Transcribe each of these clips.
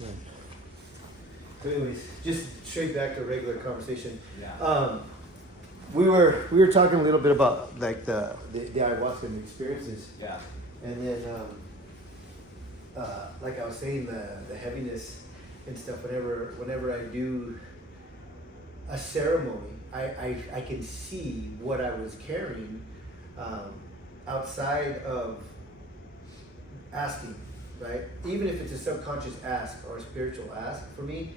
Right. So anyways, just straight back to regular conversation. Yeah. We were talking a little bit about like the ayahuasca experiences, Yeah. and then like I was saying, the heaviness and stuff. Whenever I do a ceremony, I can see what I was carrying outside of asking, right? Even if it's a subconscious ask or a spiritual ask for me,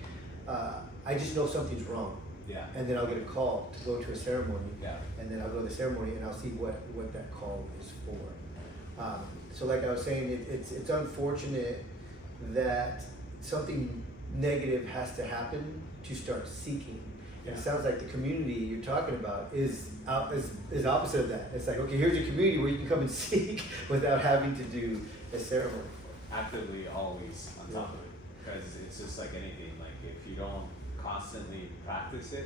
I just know something's wrong. Yeah. And then I'll get a call to go to a ceremony. Yeah. And then I'll go to the ceremony and I'll see what that call is for. So like I was saying, it's unfortunate that something negative has to happen to start seeking. And it sounds like the community you're talking about is opposite of that. It's like, okay, here's your community where you can come and seek without having to do a ceremony. Actively always on top of it, because it's just like anything. Like if you don't constantly practice it,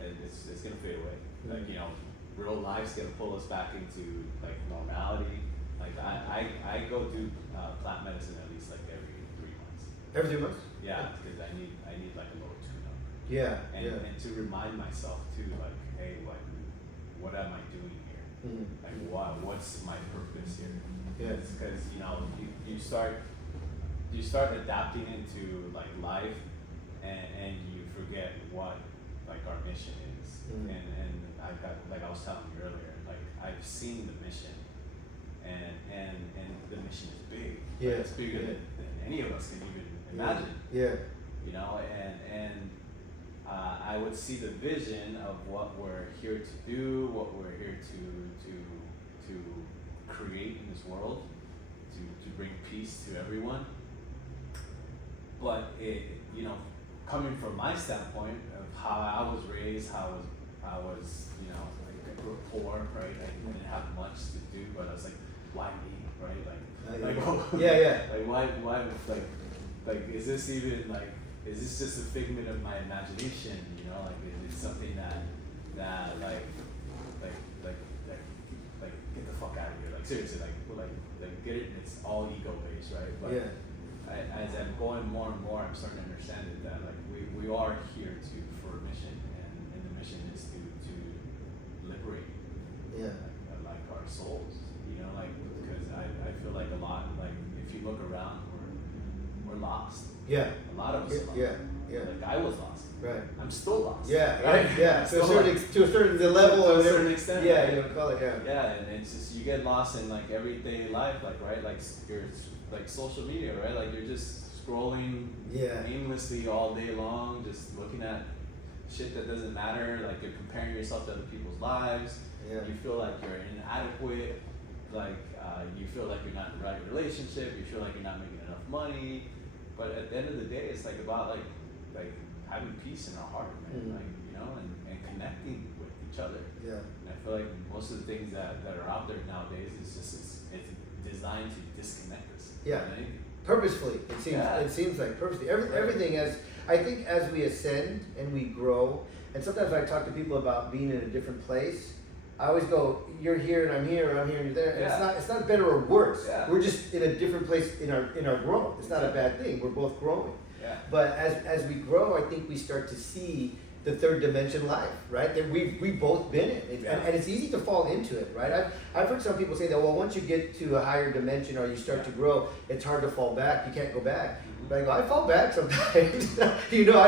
it's gonna fade away. Like, you know, real life's gonna pull us back into like normality. Like I go do plant medicine at least like every 3 months. Every 3 months? Yeah, because I need like a little tune up. Yeah. And to remind myself too, like, hey, like, what am I doing here? Mm-hmm. Like, what's my purpose here? Yeah. Because you know, you start adapting into like life, and you forget what like our mission is. Mm-hmm. And I got, like I was telling you earlier, like I've seen the mission, and the mission is big. Yeah. Like, it's bigger than any of us can even imagine. Yeah. You know, and I would see the vision of what we're here to do, what we're here to create in this world, to bring peace to everyone. But it, you know, coming from my standpoint of how I was raised, how I was, you know, like I grew up poor, right? I didn't have much to do, but I was like, why me, right? Like why, like, is this even like, is this just a figment of my imagination? You know, like, is it something that get the fuck out of here? Like, seriously, like get it. It's all ego based, right? But as I'm going more and more, I'm starting to understand it that like we are here for a mission, and the mission is to liberate, like our souls. You know, like, because I feel like a lot, like if you look around, we're lost. Yeah. A lot of us are lost. Yeah. Like I was lost. Right. I'm still lost. Yeah. Right. Yeah. To a certain level, to or a certain extent. Yeah, right? you know, call it. Yeah. Yeah, and it's just you get lost in like everyday life, like right, like your like social media, right? Like you're just scrolling aimlessly all day long, just looking at shit that doesn't matter. Like you're comparing yourself to other people's lives. Yeah. You feel like you're inadequate. Like you feel like you're not in the right relationship. You feel like you're not making enough money. But at the end of the day, it's like about like having peace in our heart, man. Mm-hmm. Like, you know, and connecting with each other. Yeah. And I feel like most of the things that are out there nowadays is just it's designed to disconnect us. Yeah. From anything. Purposefully, it seems. Yeah. It seems like purposefully. Everything I think as we ascend and we grow, and sometimes I talk to people about being in a different place. I always go, you're here and I'm here, I'm here and you're there. And it's not better or worse. Yeah. We're just in a different place in our growth. It's not a bad thing. We're both growing. Yeah. But as we grow, I think we start to see the third dimension life, right? That we've both been in, and it's easy to fall into it, right? I've heard some people say that, well, once you get to a higher dimension or you start to grow, it's hard to fall back. You can't go back. But I go, I fall back sometimes. You know,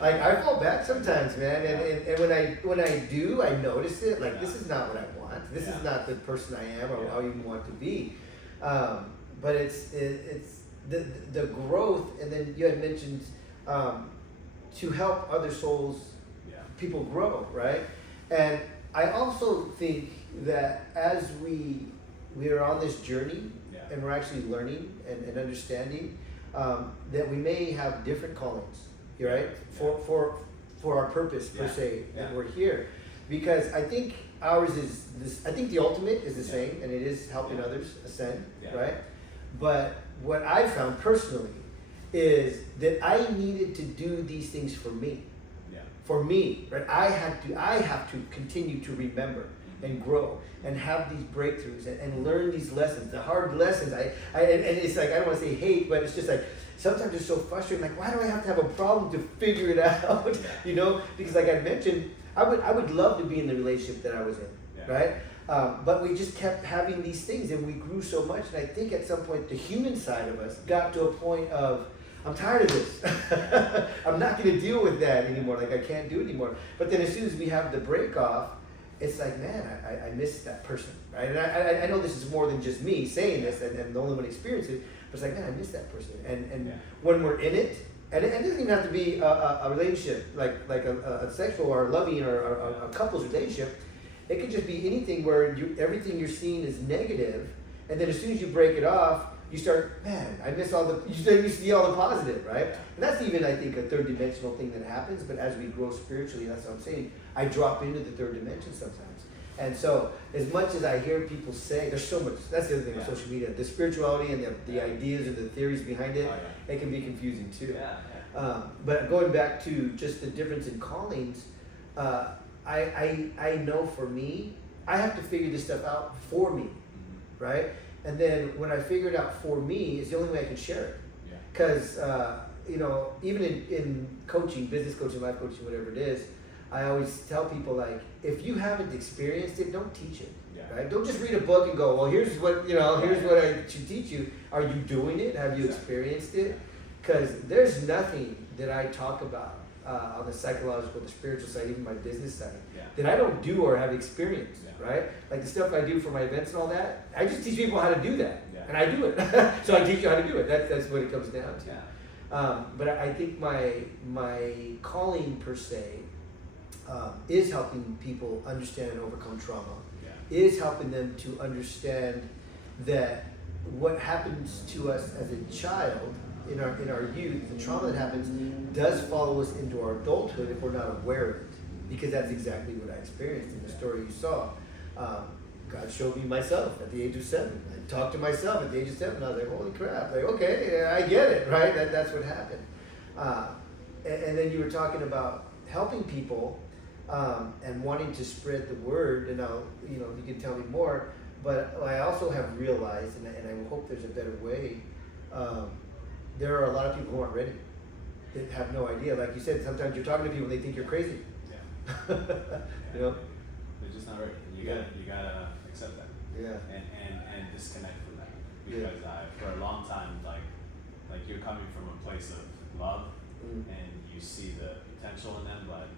like I fall back sometimes, man. And when I do, I notice it. Like this is not what I want. This is not the person I am or how I even want to be. But it's the growth, and then you had mentioned to help other souls, people grow, right? And I also think that as we are on this journey and we're actually learning and understanding, that we may have different callings, right? For our purpose per se, that we're here, because I think ours is this. I think the ultimate is the same, and it is helping others ascend, right? But what I found personally is that I needed to do these things for me. For me, right? I have to continue to remember and grow and have these breakthroughs and learn these lessons, the hard lessons. And it's like, I don't want to say hate, but it's just like, sometimes it's so frustrating. Like, why do I have to have a problem to figure it out? You know, because like I mentioned, I would love to be in the relationship that I was in, right? But we just kept having these things, and we grew so much. And I think at some point, the human side of us got to a point of, I'm tired of this. I'm not going to deal with that anymore. Like, I can't do it anymore. But then as soon as we have the break off, it's like, man, I miss that person, right? And I know this is more than just me saying this, and the only one experiencing it. But it's like, man, I miss that person. And when we're in it, and it doesn't even have to be a relationship, like a sexual or loving or a couple's relationship. It could just be anything where everything you're seeing is negative, and then as soon as you break it off, you start, man, I miss all the, you see all the positive, right? And that's even, I think, a third dimensional thing that happens, but as we grow spiritually, that's what I'm saying, I drop into the third dimension sometimes. And so, as much as I hear people say, there's so much, that's the other thing with social media, the spirituality and the ideas and the theories behind it, it can be confusing too. But going back to just the difference in callings, I know for me, I have to figure this stuff out for me, right? And then when I figure it out for me, it's the only way I can share it. Because, you know, even in coaching, business coaching, life coaching, whatever it is, I always tell people, like, if you haven't experienced it, don't teach it, right? Don't just read a book and go, well, here's what, you know, here's what I should teach you. Are you doing it? Have you experienced it? Because there's nothing that I talk about on the psychological, the spiritual side, even my business side, that I don't do or have experienced, right? Like the stuff I do for my events and all that, I just teach people how to do that, and I do it. So I teach you how to do it. That's what it comes down to. But I think my calling per se is helping people understand and overcome trauma. Is helping them to understand that what happens to us as a child in our youth, the trauma that happens, does follow us into our adulthood if we're not aware of it. Because that's exactly what I experienced in the story you saw. God showed me myself at the age of 7. I talked to myself at the age of 7. I was like, holy crap! Like, okay, I get it, right? That's what happened. And then you were talking about helping people and wanting to spread the word. And now, you know, you can tell me more. But I also have realized, and I hope there's a better way. There are a lot of people who aren't ready. That have no idea. Like you said, sometimes you're talking to people and they think you're crazy. You know, they're just not ready. You gotta accept that. And disconnect from that, because for a long time, like you're coming from a place of love, and you see the potential in them, but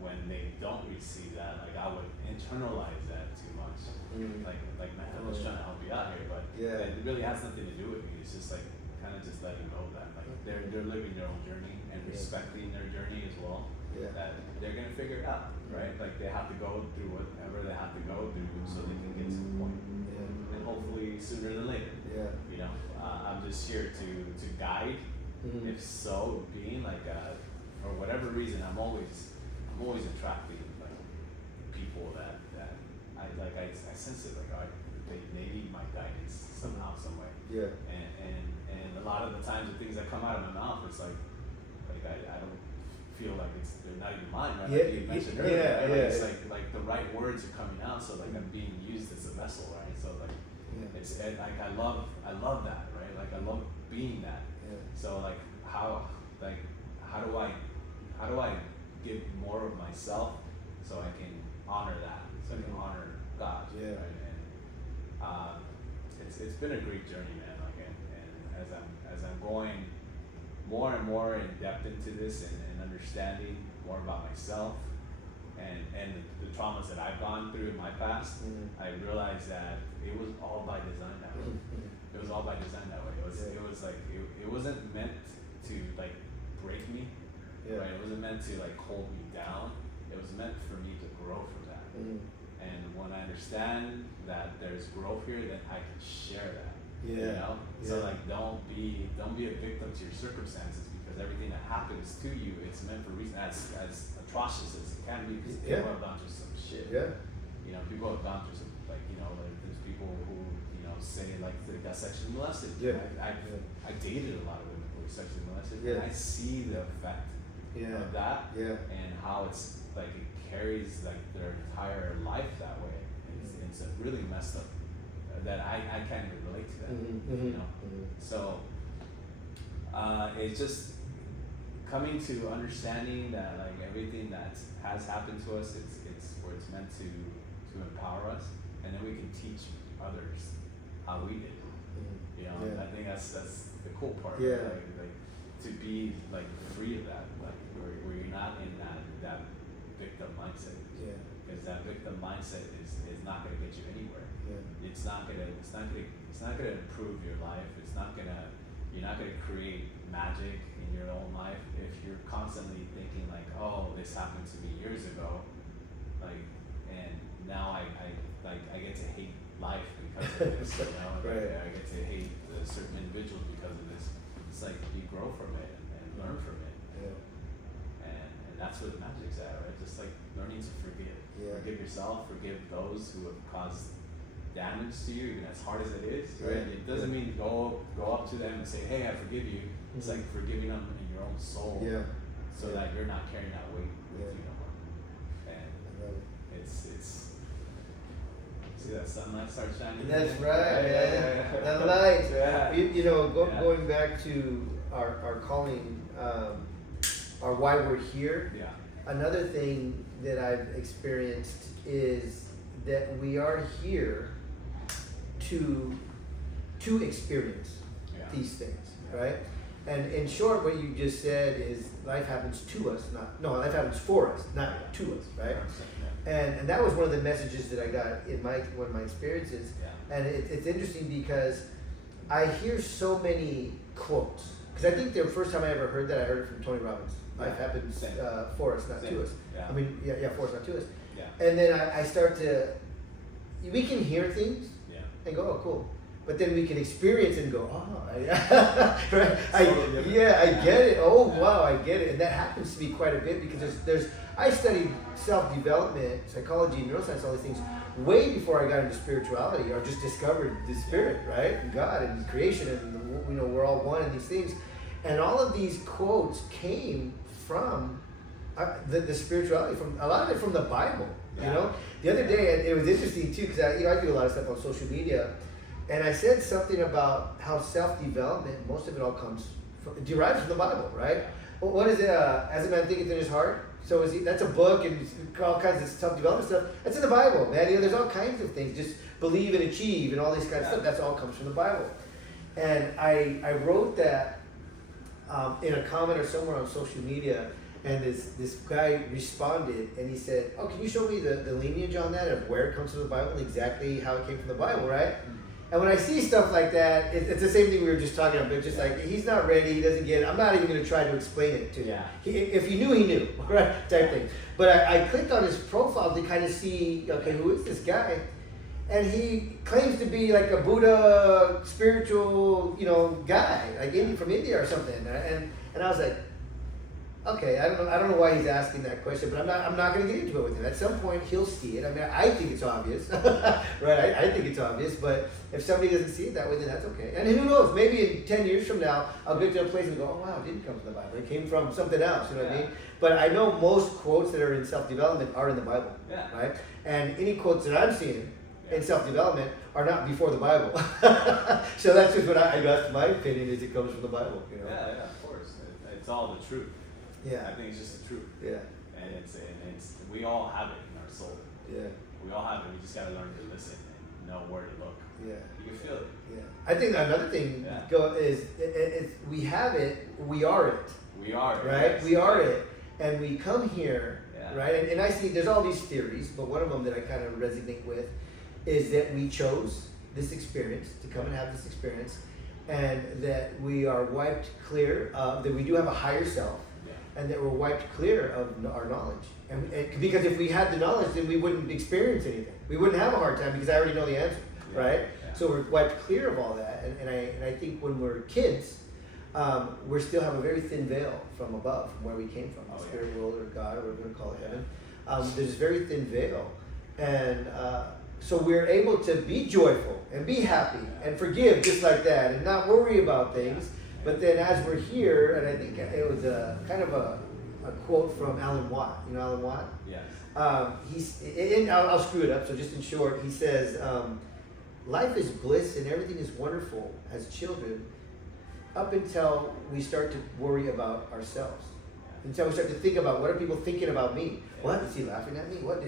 when they don't receive that, like I would internalize that too much. Like man, I was trying to help you out here, but it really has nothing to do with me. It's just like kind of just letting go that like they're living their own journey and respecting their journey as well. That they're gonna figure it out, right? Like they have to go through whatever they have to go through so they can get to the point, and hopefully sooner than later. You know, I'm just here to guide. If so, being like for whatever reason, I'm always attracting like people that I sense it, like they need my guidance somehow, some way. And a lot of the times the things that come out of my mouth, it's like I don't feel like they're not even mine, right? Like you mentioned earlier, right? It's like the right words are coming out, so like I'm being used as a vessel, right? So like it's like I love that, right? Like I love being that. So like how do I give more of myself so I can honor that, so I can honor God, right? And it's been a great journey, man. Like and as I'm going more and more in depth into this and understanding more about myself and the traumas that I've gone through in my past, I realized that it was all by design that way. It was all by design that way. It was like it wasn't meant to like break me, right? It wasn't meant to like hold me down. It was meant for me to grow from that. And when I understand that there's growth here, then I can share that. You know? So like don't be a victim to your circumstances, because everything that happens to you, it's meant for a reason. As atrocious as it can be, because people have gone through some shit. You know, people have gone through some, like, you know, like there's people who, you know, say like they got sexually molested. I dated a lot of women who were sexually molested, and I see the effect of that, and how it's like it carries like their entire life that way, and things that really messed up, that I can't even relate to that, you know. So it's just coming to understanding that like everything that has happened to us, it's where it's meant to empower us, and then we can teach others how we did. You know, Yeah. I think that's the cool part. Yeah. Like to be like free of that, like where you're not in that victim mindset. Yeah. Because that victim mindset is not gonna get you anywhere. Yeah. It's not gonna improve your life. You're not gonna create magic in your own life if you're constantly thinking like, oh, this happened to me years ago, like, and now I get to hate life because of this, you know, Right. I get to hate a certain individual because of this. It's like you grow from it and learn from it, Yeah. and that's what magic's at, right? Just like learning to forgive. Yeah. Forgive yourself, forgive those who have caused damage to you, even as hard as it is, right? Yeah. It doesn't mean go up to them and say, hey, I forgive you. It's like forgiving them in your own soul, Yeah. so that you're not carrying that weight with Yeah. you no more. And I love it. it's see that sunlight start shining. That's again? right, Yeah, man. yeah, yeah. The light. Yeah. You know, Yeah. going back to our calling, or why we're here. Yeah. Another thing that I've experienced is that we are here to experience Yeah. these things, right? And in short, what you just said is life happens to us, life happens for us, not to us, right? Yeah. And that was one of the messages that I got in one of my experiences. Yeah. And it's interesting because I hear so many quotes. Because I think the first time I ever heard that, I heard it from Tony Robbins. Life Yeah. happens Same. for us, not Same. to us. Yeah. I mean, yeah, for us, not to us. Yeah. And then I start to, we can hear things Yeah. and go, oh, cool. But then we can experience it and go, oh, right? Totally different. Yeah, I get it. Oh, Yeah. wow, I get it. And that happens to me quite a bit because I studied self-development, psychology, neuroscience, all these things way before I got into spirituality or just discovered the spirit, right? And God and creation and, you know, we're all one in these things. And all of these quotes came from the spirituality, from a lot of it from the Bible, you Yeah. know? The other day, and it was interesting too, because I do a lot of stuff on social media, and I said something about how self-development, most of it all derives from the Bible, right? Well, what is it? As a man thinketh in his heart, so is he. That's a book and all kinds of self-development stuff. That's in the Bible, man. You know, there's all kinds of things. Just believe and achieve and all these kinds of stuff. That's all comes from the Bible. And I wrote that in a comment or somewhere on social media, and this guy responded and he said, oh, can you show me the lineage on that of where it comes from the Bible and exactly how it came from the Bible, right? And when I see stuff like that, it's the same thing we were just talking about, but just like, he's not ready, he doesn't get it. I'm not even going to try to explain it to him. Yeah. If he knew, right? Type thing. But I clicked on his profile to kind of see, okay, who is this guy? And he claims to be like a Buddha spiritual, you know, guy, like from India or something. And I was like, okay, I don't know why he's asking that question, but I'm not going to get into it with him. At some point, he'll see it. I mean, I think it's obvious, right? I think it's obvious, but if somebody doesn't see it that way, then that's okay. And who knows? Maybe in 10 years from now, I'll get to a place and go, oh wow, it didn't come from the Bible. It came from something else. You know what I mean? But I know most quotes that are in self-development are in the Bible, Yeah. right? And any quotes that I'm seeing in self-development are not before the Bible. So that's just what that's my opinion is it comes from the Bible. You know? Yeah, of course. It's all the truth. Yeah. I think it's just the truth. Yeah. And it's we all have it in our soul. Yeah. We all have it. We just gotta learn to listen and know where to look. Yeah. You can feel it. Yeah. I think another thing is we have it, we are it. We are it. Right? Yes. We are it. And we come here, Yeah. right? And I see there's all these theories, but one of them that I kind of resonate with is that we chose this experience to come and have this experience, and that we are wiped clear of, that we do have a higher self, and that we're wiped clear of our knowledge. And because if we had the knowledge, then we wouldn't experience anything. We wouldn't have a hard time because I already know the answer, right? Yeah. So we're wiped clear of all that. And I think when we're kids, we still have a very thin veil from above, from where we came from, the spirit world or God, or whatever we're going to call it, heaven. There's a very thin veil. And so we're able to be joyful and be happy and forgive just like that and not worry about things. But then as we're here, and I think it was kind of a quote from Alan Watt. You know Alan Watt? Yes. And I'll screw it up. So just in short, he says, life is bliss and everything is wonderful as children, up until we start to worry about ourselves. Until we start to think about, what are people thinking about me? What is he laughing at me? What?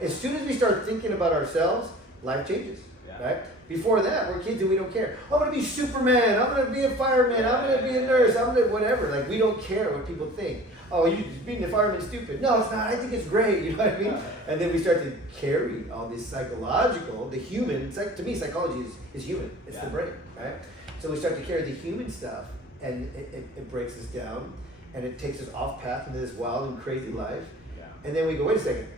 As soon as we start thinking about ourselves, life changes, right? Before that, we're kids and we don't care. I'm gonna be Superman. I'm gonna be a fireman. I'm gonna be a nurse. I'm gonna whatever. Like, we don't care what people think. Oh, you being a fireman stupid. No, it's not. I think it's great. You know what I mean? And then we start to carry all this psychological, the human. It's like, to me, psychology is human. It's the brain, right? So we start to carry the human stuff, and it breaks us down, and it takes us off path into this wild and crazy life. And then we go, wait a second.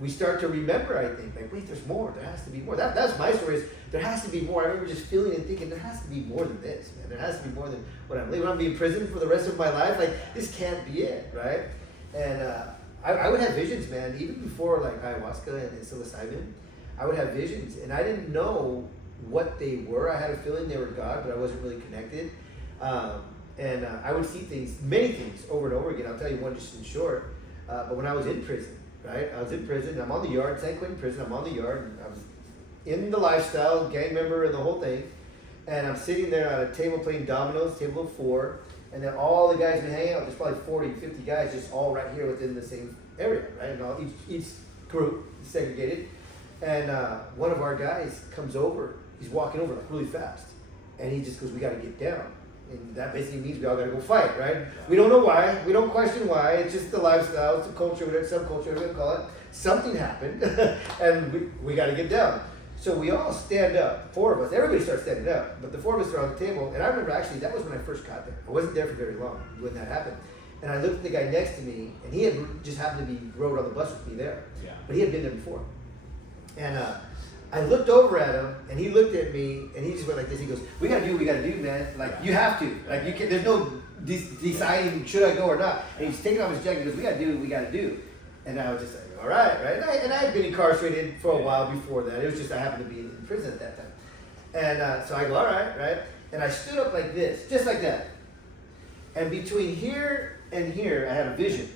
We start to remember, I think, like, wait, there's more. There has to be more. That's my story, is there has to be more. I remember just feeling and thinking, there has to be more than this, man. There has to be more than what I'm living. I'm going to be in prison for the rest of my life. Like, this can't be it, right? And I would have visions, man, even before, like, ayahuasca and psilocybin. I would have visions, and I didn't know what they were. I had a feeling they were God, but I wasn't really connected. And I would see things, many things, over and over again. I'll tell you one just in short. But when I was in prison, right? I was in prison. I'm on the yard, San Quentin prison. I'm on the yard. And I was in the lifestyle, gang member, and the whole thing. And I'm sitting there at a table playing dominoes, table of 4. And then all the guys been hanging out. There's probably 40, 50 guys just all right here within the same area, right? And all, each group is segregated. And one of our guys comes over. He's walking over like really fast. And he just goes, we got to get down. And that basically means we all gotta go fight, right? We don't know why, we don't question why, it's just the lifestyle, it's the culture, whatever, subculture, whatever you call it. Something happened, and we gotta get down. So we all stand up, 4 of us, everybody starts standing up, but the 4 of us are on the table, and I remember actually, that was when I first got there. I wasn't there for very long when that happened. And I looked at the guy next to me, and he had just happened to be rode on the bus with me there. But he had been there before. And I looked over at him, and he looked at me, and he just went like this. He goes, "We gotta do what we gotta do, man. Like, you have to. Like, you can. There's no deciding should I go or not." And he's taking off his jacket. He goes, "We gotta do what we gotta do." And I was just like, "All right, right." And I had been incarcerated for a while before that. It was just I happened to be in prison at that time. And so I go, "All right, right." And I stood up like this, just like that. And between here and here, I had a vision.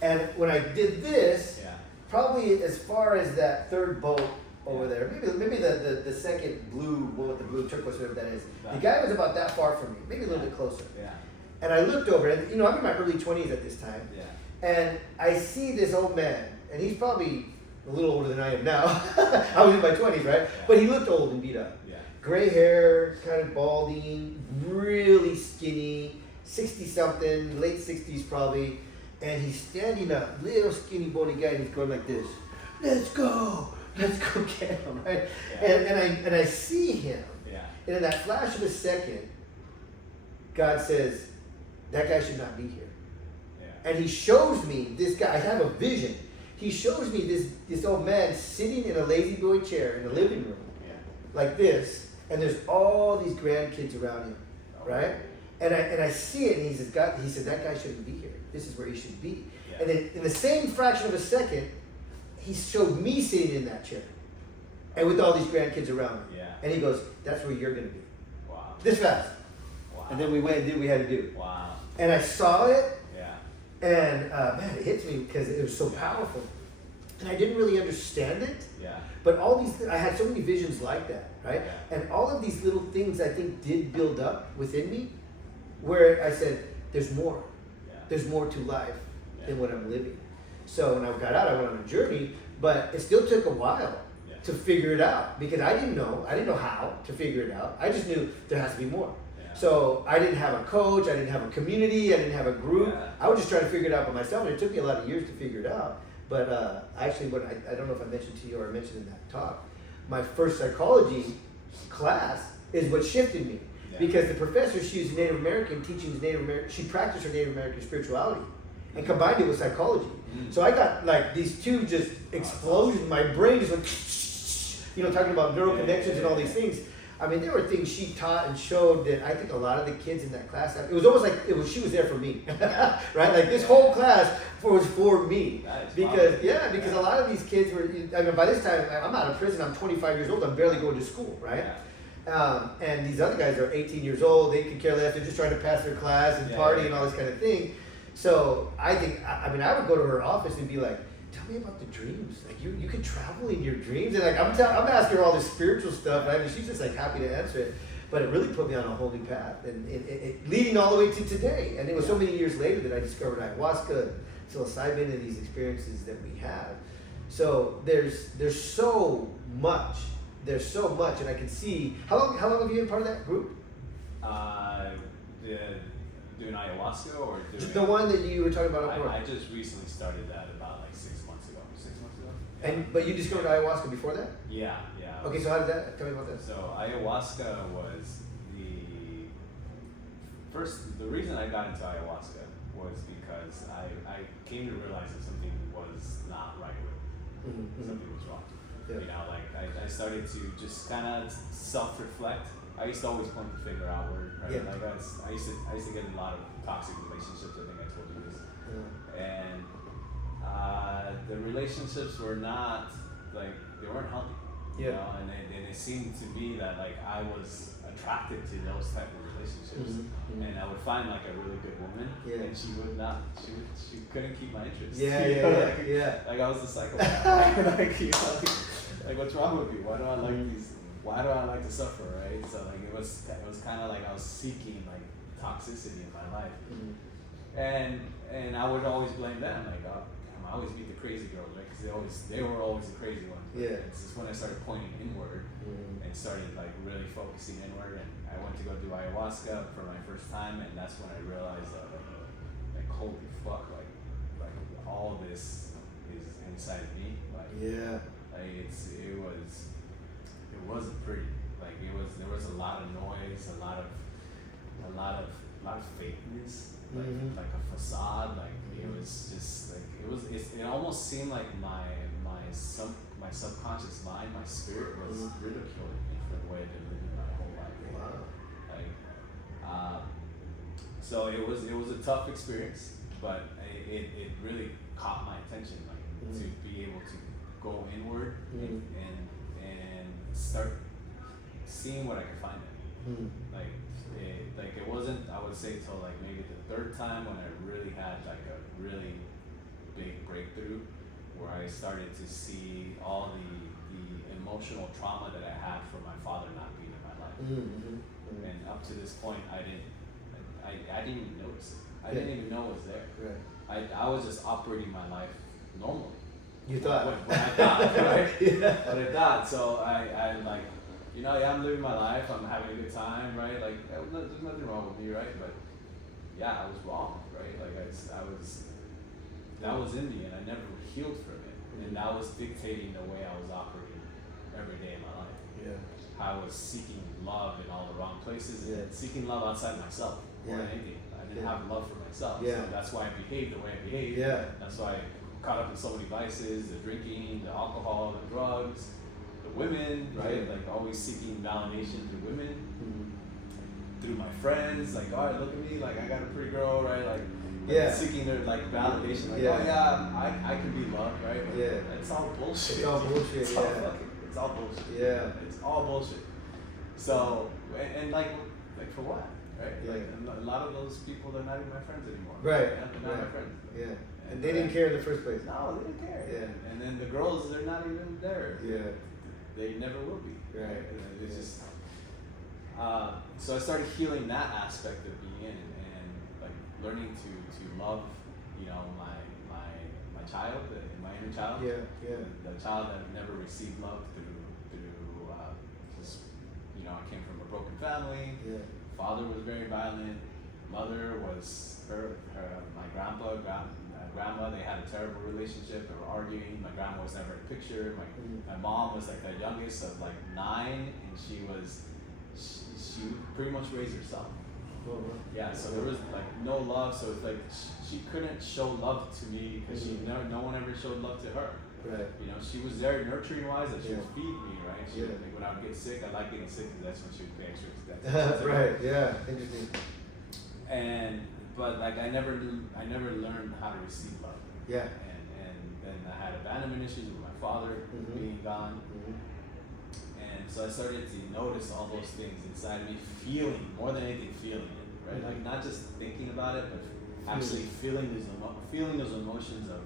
And when I did this, probably as far as that third boat over there, maybe the second blue one with the blue turquoise, whatever that is. The guy was about that far from me, maybe a little bit closer. And I looked over, and I'm in my early 20s at this time. And I see this old man, and he's probably a little older than I am now. I was in my 20s, right? But he looked old and beat up. Gray hair, kind of balding, really skinny, 60-something, late 60s probably. And he's standing up, little skinny bony guy, and he's going like this. Let's go get him, right? And I see him. And in that flash of a second, God says, that guy should not be here. And he shows me this guy. I have a vision. He shows me this old man sitting in a lazy boy chair in the living room, like this, and there's all these grandkids around him, right? And I see it, and he said, that guy shouldn't be here. This is where he should be. And then in the same fraction of a second, he showed me sitting in that chair, and with all these grandkids around me. And he goes, that's where you're going to be. Wow. This fast. Wow. And then we went and did what we had to do. Wow. And I saw it, and man, it hits me because it was so powerful. And I didn't really understand it. But all these, I had so many visions like that, right? And all of these little things I think did build up within me, where I said, there's more. There's more to life than what I'm living. So when I got out, I went on a journey, but it still took a while to figure it out, because I didn't know how to figure it out. I just knew there has to be more. So I didn't have a coach, I didn't have a community, I didn't have a group. I was just trying to figure it out by myself, and it took me a lot of years to figure it out. But actually, when I don't know if I mentioned to you or I mentioned in that talk, my first psychology class is what shifted me. Because the professor, she was Native American, teaching Native American, she practiced her Native American spirituality and combined it with psychology. So I got like these two just explosions. My brain just went, talking about neural connections and all these things. I mean, there were things she taught and showed that I think a lot of the kids in that class, it was almost like she was there for me, right? Like this whole class was for me. Because a lot of these kids were, I mean, by this time, I'm out of prison, I'm 25 years old, I'm barely going to school, right? And these other guys are 18 years old, they could care less, they're just trying to pass their class and party and all this kind of thing. So I think, I would go to her office and be like, tell me about the dreams. Like you could travel in your dreams, and like I'm asking her all this spiritual stuff, right? And she's just like happy to answer it. But it really put me on a whole new path, and it leading all the way to today. And it was so many years later that I discovered ayahuasca, psilocybin, and these experiences that we have. So there's so much. There's so much, and I can see how long have you been part of that group? Doing ayahuasca or doing The one that you were talking about up north. I just recently started that about like 6 months ago. 6 months ago. And but you discovered ayahuasca before that? Yeah. Okay, so how did that? Tell me about that. So ayahuasca was the reason I got into ayahuasca was because I came to realize that something was not right with it. Something was wrong. Yeah. You know, like I started to just kind of self-reflect. I used to always point the finger outward, right? Yeah. Like I used to get in a lot of toxic relationships. I think I told you this. Yeah. And the relationships were not like they weren't healthy. You Yeah. know, and it seemed to be that like I was attracted to those type of relationships, and I would find like a really good woman, and she couldn't keep my interest. Like I was a psychopath. like what's wrong with me? Why do I like these? Why do I like to suffer? Right? So like it was kind of like I was seeking like toxicity in my life, and I would always blame them. Like I always meet the crazy girls, right? Because they were always the crazy ones. Yeah. It's just when I started pointing inward and started like really focusing inward, and I went to go do ayahuasca for my first time, and that's when I realized that like holy fuck, like all this is inside me. Like it wasn't pretty. Like there was a lot of noise, a lot of fakeness, like a facade. Like it was just like it almost seemed like my subconscious mind, my spirit was ridiculing me for the way I've been living my whole life. Wow. So it was a tough experience, but it really caught my attention, like to be able to go inward and start seeing what I could find in it. Like it wasn't, I would say, till like maybe the third time when I really had like a really big breakthrough, where I started to see all the emotional trauma that I had from my father not being in my life. And up to this point, I didn't even notice it. I didn't even know it was there. Right. I was just operating my life normally. You thought. When I thought, right? What I thought. So I like, you know, yeah, I'm living my life. I'm having a good time, right? Like, there's nothing wrong with me, right? But yeah, I was wrong, right? Like that was in me, and I never healed from it, and that was dictating the way I was operating every day in my life. Yeah. I was seeking love in all the wrong places, and seeking love outside myself more than anything. I didn't have love for myself, so that's why I behaved the way I behaved. That's why I caught up in so many vices: the drinking, the alcohol, the drugs, the women, right? Like always seeking validation through women, through my friends. Like, all right, look at me, like I got a pretty girl, right? Like seeking their like validation, like oh yeah, I can be loved, right? But it's all bullshit. It's all bullshit. It's all bullshit. It's all bullshit. So and like for what, right? Like a lot of those people, they're not even my friends anymore. Right. They're not my friends. And they didn't care in the first place. No, they didn't care. And then the girls, they're not even there. They never will be. Right. It's just. So I started healing that aspect of being in, and like learning to love, you know, my child, my inner child. The child that never received love through just, you know, I came from a broken family. Father was very violent. Mother was my grandpa, grandma. They had a terrible relationship. They were arguing. My grandma was never in the picture. My mom was like the youngest of like 9, and she pretty much raised herself. So there was like no love. So it's like she couldn't show love to me because no one ever showed love to her. Right. You know, she was there nurturing wise, and she would feed me, right? She would, like, when I would get sick, I like getting sick because that's when she would pay extra. Right. Yeah. Interesting. But like I never learned how to receive love. And then I had abandonment issues with my father being gone. And so I started to notice all those things inside me, feeling more than anything, feeling it, right? Like not just thinking about it, but actually feeling those emotions of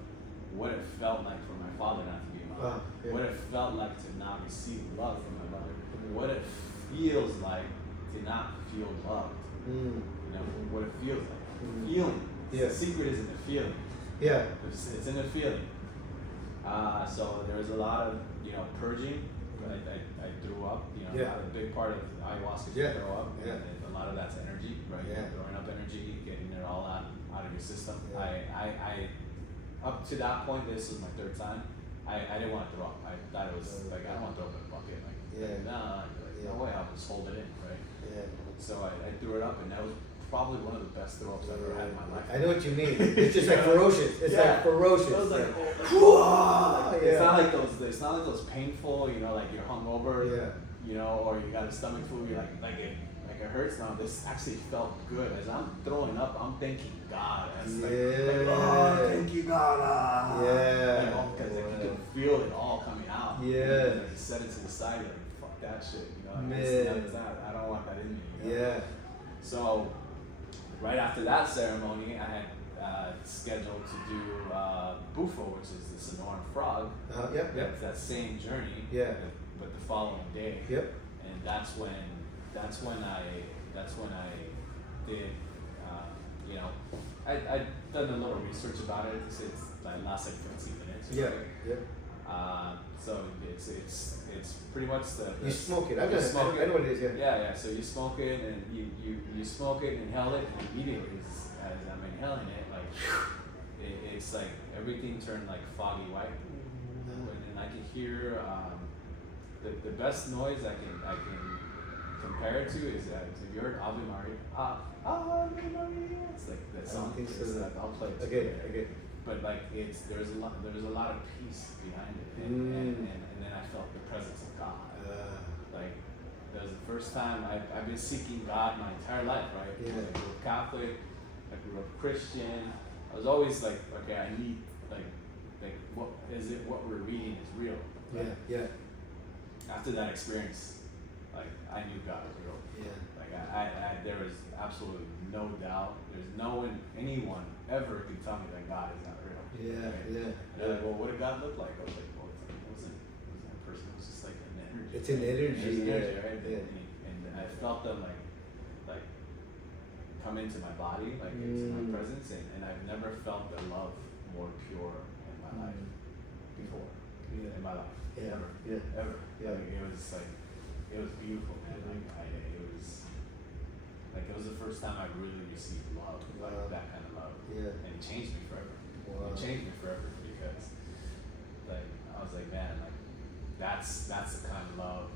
what it felt like for my father not to be around, what it felt like to not receive love from my mother, what it feels like to not feel loved. You know, what it feels like. Feeling. The secret is in the feeling. Yeah. It's in the feeling. So there was a lot of, you know, purging. I threw up, you know, a big part of ayahuasca is to throw up. And a lot of that's energy, right? Throwing up energy, getting it all out of your system. I up to that point, this was my third time, I didn't want to throw up. I thought it was like, I don't want to throw up in a bucket. Like, no way, I'll just hold it in, right? So I threw it up, and that was probably one of the best throw ups I've ever had in my life. I know what you mean. It's just like ferocious. It's like ferocious. It was like, it's not like those painful, you know, like you're hungover, you know, or you got a stomach flu, you're like it hurts now. This actually felt good. As I'm throwing up, I'm thanking God. Oh, thank you, God. You know, because you can feel it all coming out. You set it to the side, like, fuck that shit, you know. I don't want that in me. You know? So, right after that ceremony, I had scheduled to do Bufo, which is the Sonoran frog. It's that same journey, but the following day. And that's when I did, you know, I'd done a little research about it. It's like lasts like 15 minutes. So it's pretty much the you smoke it. I know what it is. Yeah. So you smoke it, and you smoke it, inhale it, and immediately as I'm inhaling it, like it's like everything turned like foggy white, and I can hear the best noise I can compare it to is that if you heard Ave Maria, Ave Maria, it's like that song. Like, I'll play it. Okay. But like there's a lot of peace behind it, and then I felt the presence of God. Like that was the first time I've been seeking God my entire life, right? I grew up Catholic, I grew up Christian. I was always like, okay, I need like what is it? What we're reading is real. Right? After that experience, like I knew God was real. Like I there was absolutely no doubt. There's anyone ever could tell me that God is not real. And they're like, well, what did God look like? I was like, well, it wasn't a person. It was just like an energy. It's an energy. Right? And I felt them like come into my body, like into my presence, and I've never felt the love more pure in my life before. In my life. Ever. Like, it was beautiful, man. It was the first time I really received love, like that kind of love. And it changed me forever. It changed me forever because like I was like, man, like that's the kind of love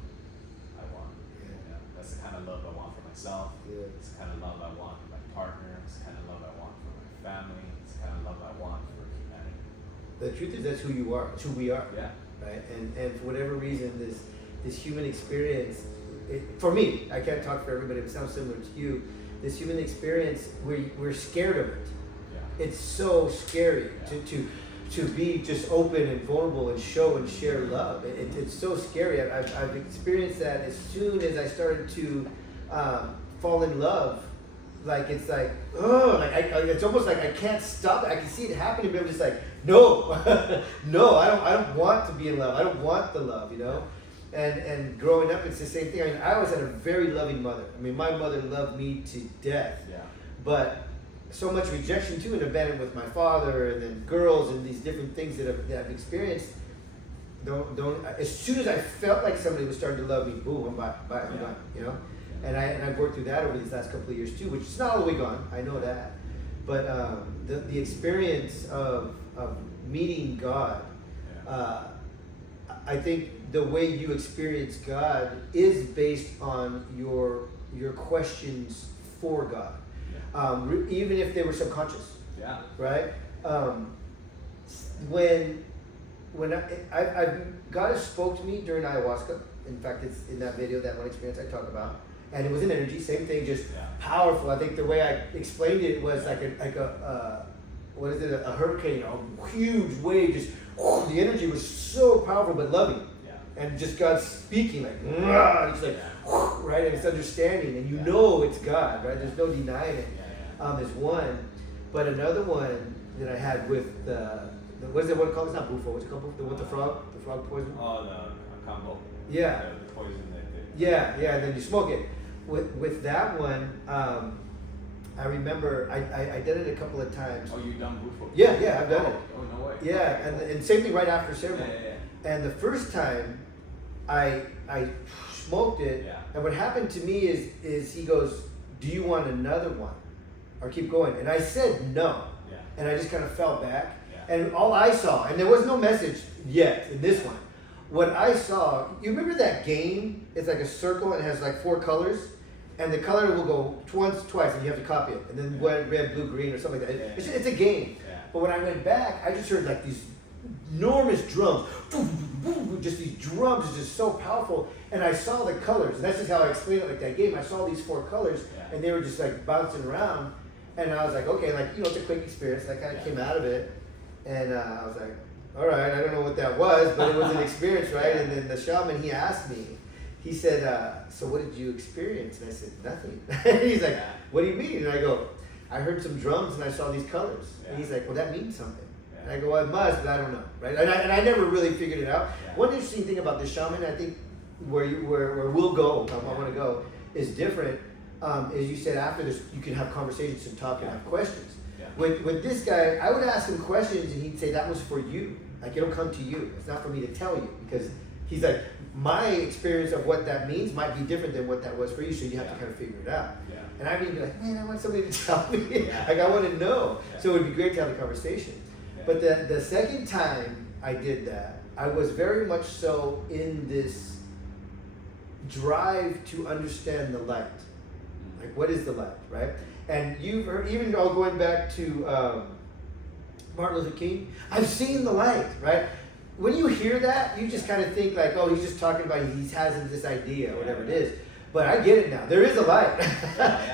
I want. You know? That's the kind of love I want for myself. It's the kind of love I want for my partner. It's the kind of love I want for my family. It's the kind of love I want for humanity. The truth is that's who you are. It's who we are. Right? And for whatever reason, this human experience, for me, I can't talk for everybody, but it sounds similar to you. This human experience, we're scared of it. It's so scary to be just open and vulnerable and show and share love. It's so scary. I've experienced that as soon as I started to fall in love. Like it's like, it's almost like I can't stop it. I can see it happening, but I'm just like, no, no, I don't want to be in love. I don't want the love, you know. And growing up, it's the same thing. I mean, I always had a very loving mother. I mean, my mother loved me to death. But so much rejection too, and abandonment with my father, and then girls, and these different things that I've experienced. Don't. As soon as I felt like somebody was starting to love me, boom, I'm gone. You know. And I've worked through that over these last couple of years too, which is not all the way gone. I know that. But the experience of meeting God, I think the way you experience God is based on your questions for God, even if they were subconscious. Right. When God has spoke to me during ayahuasca. In fact, it's in that video, that one experience I talk about. And it was an energy, same thing, just powerful. I think the way I explained it was like a hurricane, a huge wave. Just the energy was so powerful but loving, and just God speaking like, it's like, right, and it's understanding, and you know it's God, right? There's no denying it. There's one, but another one that I had with what is it? What it called? It's not bufo. What's it called? With the frog poison. Oh, the combo. Yeah. The poison that Yeah, and then you smoke it. With that one, I remember I did it a couple of times. Oh, you done bufo? Yeah, I've done it. Oh, no way. Yeah, and same thing right after ceremony. Yeah. And the first time, I smoked it, and what happened to me is he goes, "Do you want another one, or keep going?" And I said no, and I just kind of fell back. And all I saw, and there was no message yet in this one. What I saw, you remember that game? It's like a circle and it has like 4 colors, and the color will go once, twice, and you have to copy it, and then red, blue, green, or something like that. It's a game. But when I went back, I just heard like these enormous drums, just these drums, is just so powerful. And I saw the colors, and that's just how I explained it, like that game. I saw these 4 colors, and they were just like bouncing around, and I was like, okay, like, you know, it's a quick experience. And I kind of came out of it, and I was like, all right, I don't know what that was, but it was an experience, right? And then the shaman, he asked me, he said, so what did you experience? And I said, nothing. And he's like, what do you mean? And I go, I heard some drums and I saw these colors. And he's like, well, that means something. And I go, well, it must, but I don't know, right? And I never really figured it out. One interesting thing about the shaman, I think, where we'll go, I want to go, is different. Is you said after this, you can have conversations and talk and have questions. With this guy, I would ask him questions and he'd say, that was for you. Like, it'll come to you. It's not for me to tell you. Because he's like, my experience of what that means might be different than what that was for you, so you have to kind of figure it out. And I mean, be like, man, I want somebody to tell me. Like, I want to know. So it would be great to have a conversation. But the second time I did that, I was very much so in this drive to understand the light. Like, what is the light, right? And you've heard, even all going back to Martin Luther King, I've seen the light, right? When you hear that, you just kind of think like, oh, he's just talking about, he has this idea or whatever it is. But I get it now. There is a light.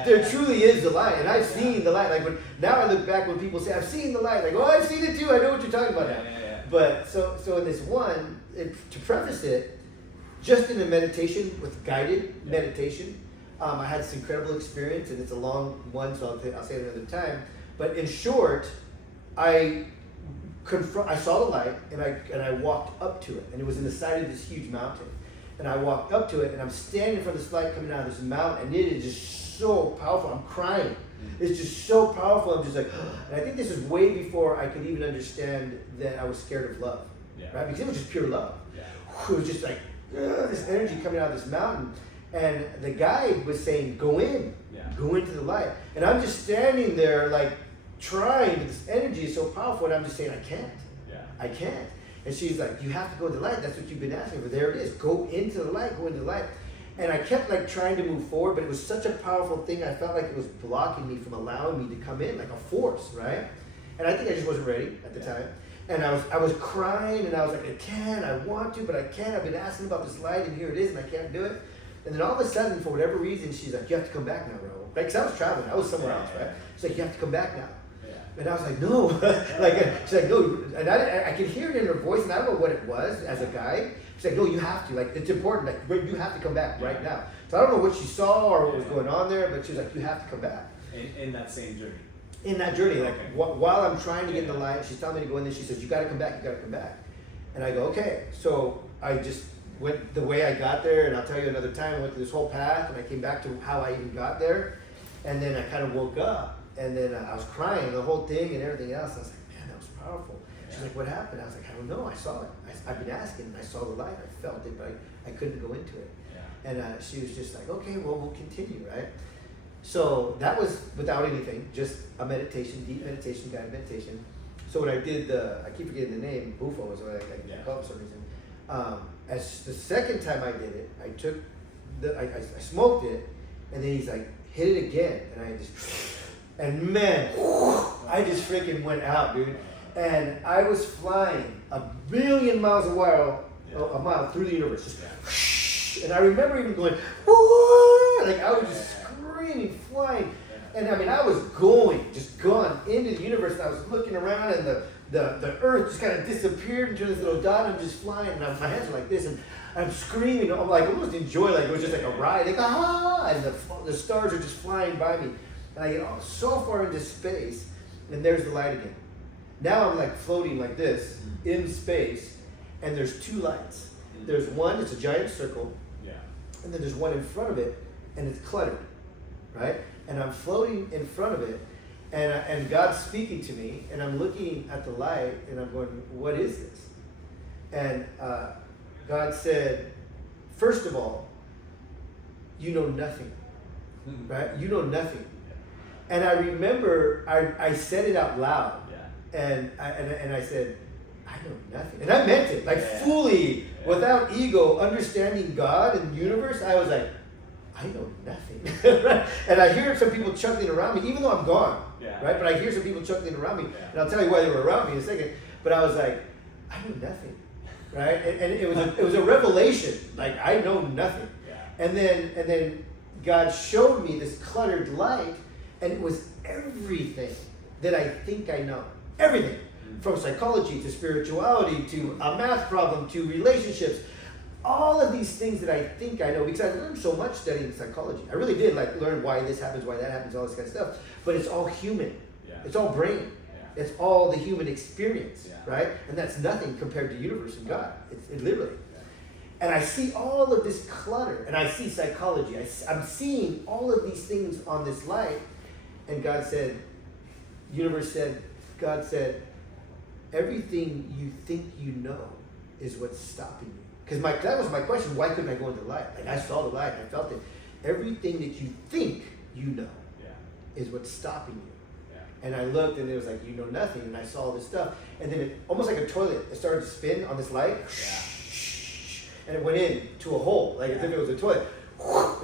There truly is the light. And I've seen the light. Like, now I look back when people say, I've seen the light. Like, oh, I've seen it too. I know what you're talking about now. But so in this one, to preface it, just in a meditation, with guided meditation, I had this incredible experience, and it's a long one, so I'll say it another time. But in short, I saw the light, and I walked up to it, and it was in the side of this huge mountain. And I walked up to it, and I'm standing in front of this light coming out of this mountain, and it is just so powerful. I'm crying. It's just so powerful. I'm just like, and I think this is way before I could even understand that I was scared of love, right? Because it was just pure love. It was just like this energy coming out of this mountain. And the guide was saying, go into the light. And I'm just standing there like trying, but this energy is so powerful, and I'm just saying, I can't. And she's like, you have to go to the light. That's what you've been asking for. There it is. Go into the light. And I kept like trying to move forward, but it was such a powerful thing. I felt like it was blocking me from allowing me to come in like a force, right? And I think I just wasn't ready at the time. And I was crying, and I was like, I want to, but I can't. I've been asking about this light, and here it is, and I can't do it. And then all of a sudden, for whatever reason, she's like, you have to come back now, Raul. Like, because I was traveling. I was somewhere else, right? She's like, you have to come back now. And I was like, no. She's like, no. And I could hear it in her voice, and I don't know what it was as a guide. She's like, no, you have to. Like, it's important. Like, you have to come back right now. So I don't know what she saw or what was going on there, but she was like, you have to come back. In that same journey. In that journey, like, while I'm trying to get in the light, she's telling me to go in there. She says, you got to come back. And I go, okay. So I just went the way I got there, and I'll tell you another time. I went through this whole path, and I came back to how I even got there. And then I kind of woke up. And then I was crying, the whole thing and everything else. I was like, man, that was powerful. She's like, what happened? I was like, I don't know. I saw it. I've been asking, and I saw the light. I felt it, but I couldn't go into it. And she was just like, okay, well, we'll continue, right? So that was without anything, just a meditation, deep meditation, guided meditation. So when I did I keep forgetting the name, Bufo is what I call it for some reason. As the second time I did it, I took I smoked it, and then he's like, hit it again, and man, I just freaking went out, dude. And I was flying 1,000,000 miles a mile through the universe. Just, and I remember even going, like I was just screaming, flying. And I mean, I was gone into the universe, and I was looking around, and the earth just kind of disappeared into this little dot. I'm just flying, and my hands are like this, and I'm screaming. I'm like almost enjoy, like it was just like a ride, like and the stars are just flying by me. And I get so far into space, and there's the light again. Now I'm like floating like this in space, and there's two lights. There's one, it's a giant circle, and then there's one in front of it, and it's cluttered, right? And I'm floating in front of it, and God's speaking to me, and I'm looking at the light, and I'm going, what is this? And God said, first of all, you know nothing, right? You know nothing. And I remember I said it out loud, and I said, I know nothing. And I meant it, like fully, without ego, understanding God and the universe. I was like, I know nothing. Right? And I hear some people chuckling around me, even though I'm gone, right? But I hear some people chuckling around me, and I'll tell you why they were around me in a second. But I was like, I know nothing, right? And it was a revelation, like I know nothing. And then God showed me this cluttered light, and it was everything that I think I know. Everything. From psychology to spirituality to a math problem to relationships. All of these things that I think I know, because I learned so much studying psychology. I really did learn why this happens, why that happens, all this kind of stuff. But it's all human. It's all brain. It's all the human experience, right? And that's nothing compared to universe and God. It literally. And I see all of this clutter, and I see psychology. I'm seeing all of these things on this light, and God said, God said, everything you think you know is what's stopping you. Because that was my question, why couldn't I go into the light? Like I saw the light, I felt it. Everything that you think you know is what's stopping you. And I looked, and it was like, you know nothing, and I saw all this stuff. And then it, almost like a toilet, it started to spin on this light. And it went into a hole, like as if it was a toilet.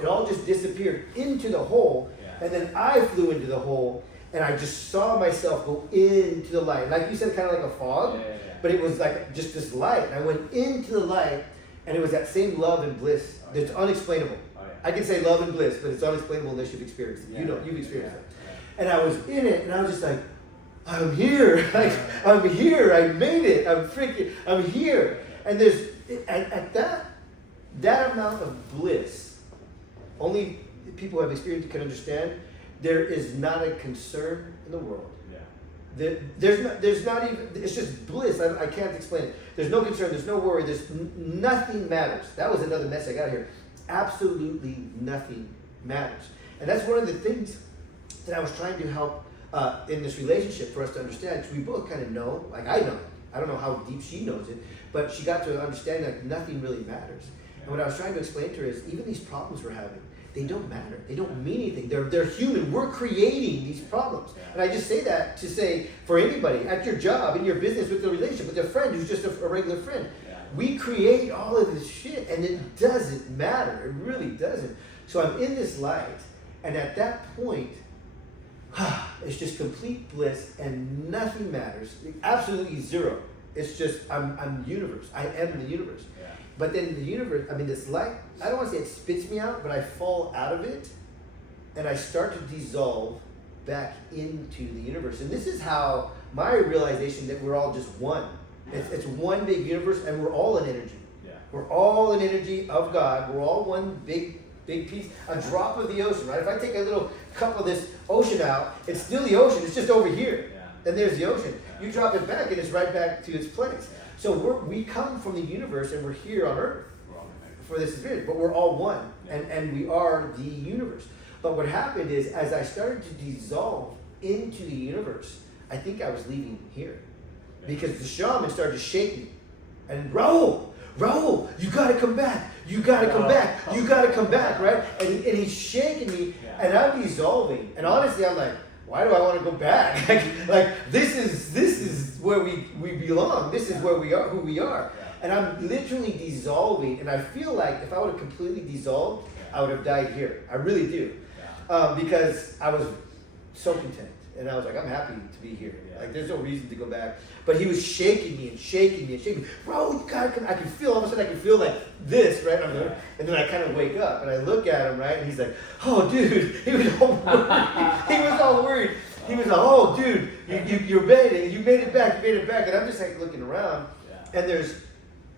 It all just disappeared into the hole, and then I flew into the hole, and I just saw myself go into the light. Like you said, kind of like a fog, but it was like just this light. And I went into the light, and it was that same love and bliss that's unexplainable. I can say love and bliss, but it's unexplainable unless you've experienced it. You know, you've experienced it. And I was in it, and I was just like, I'm here. Like, I'm here. I made it. I'm here. And there's, at that amount of bliss, only people who have experienced it can understand, there is not a concern in the world. There's not even, it's just bliss. I can't explain it. There's no concern, there's no worry, nothing matters. That was another mess I got here. Absolutely nothing matters. And that's one of the things that I was trying to help in this relationship for us to understand, because we both kind of know, like I know, I don't know how deep she knows it, but she got to understand that nothing really matters. And what I was trying to explain to her is, even these problems we're having, they don't matter. They don't mean anything. They're human. We're creating these problems. And I just say that to say, for anybody, at your job, in your business, with your relationship, with a friend who's just a regular friend, we create all of this shit, and it doesn't matter. It really doesn't. So I'm in this light, and at that point, it's just complete bliss, and nothing matters. Absolutely zero. It's just, I'm the universe. I am the universe. But then the universe, I mean, this light, I don't want to say it spits me out, but I fall out of it, and I start to dissolve back into the universe. And this is how my realization that we're all just one. It's one big universe, and we're all an energy. We're all an energy of God. We're all one big piece, a drop of the ocean, right? If I take a little cup of this ocean out, it's still the ocean. It's just over here. And there's the ocean. You drop it back, and it's right back to its place. So we come from the universe, and we're here on Earth for this experience, but we're all one, and we are the universe. But what happened is, as I started to dissolve into the universe, I think I was leaving here, because the shaman started to shake me, and Raul, you gotta come back, you gotta come back, right? And he's shaking me, and I'm dissolving, and honestly, I'm like, why do I want to go back? like this is where we belong. This is where we are, who we are. And I'm literally dissolving. And I feel like if I would have completely dissolved, I would have died here. I really do. Because I was so content. And I was like, I'm happy to be here. Like, there's no reason to go back. But he was shaking me and shaking me and shaking me. Bro, you gotta come. I can feel, all of a sudden I can feel like this, right? And then I kind of wake up and I look at him, right? And he's like, oh, dude. He was all worried. He was all worried. He was like, oh, dude, you made it. You made it back. And I'm just like looking around. And there's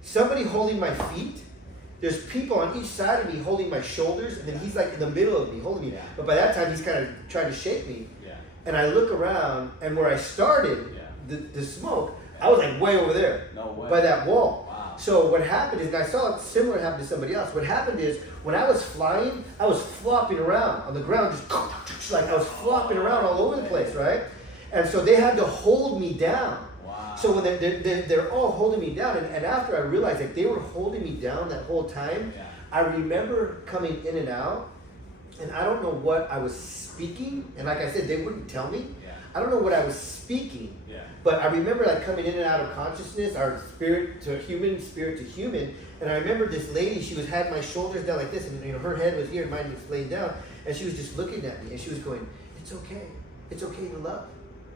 somebody holding my feet. There's people on each side of me holding my shoulders. And then he's like in the middle of me, holding me. But by that time, he's kind of trying to shake me. and I look around, and where I started Yeah. the smoke, I was like way over there No way. by that wall. Wow. So what happened is, and I saw it similar happen to somebody else. What happened is, when I was flying, I was flopping around on the ground, just like I was flopping around all over the place, right? And so they had to hold me down. Wow. So when they're all holding me down, and after I realized that they were holding me down that whole time, Yeah. I remember coming in and out, and I don't know what I was speaking, and like I said, they wouldn't tell me. Yeah. I don't know what I was speaking, Yeah. but I remember like coming in and out of consciousness, our spirit to human, and I remember this lady, she had my shoulders down like this, and you know, her head was here, mine was laid down, and she was just looking at me, and she was going, it's okay to love,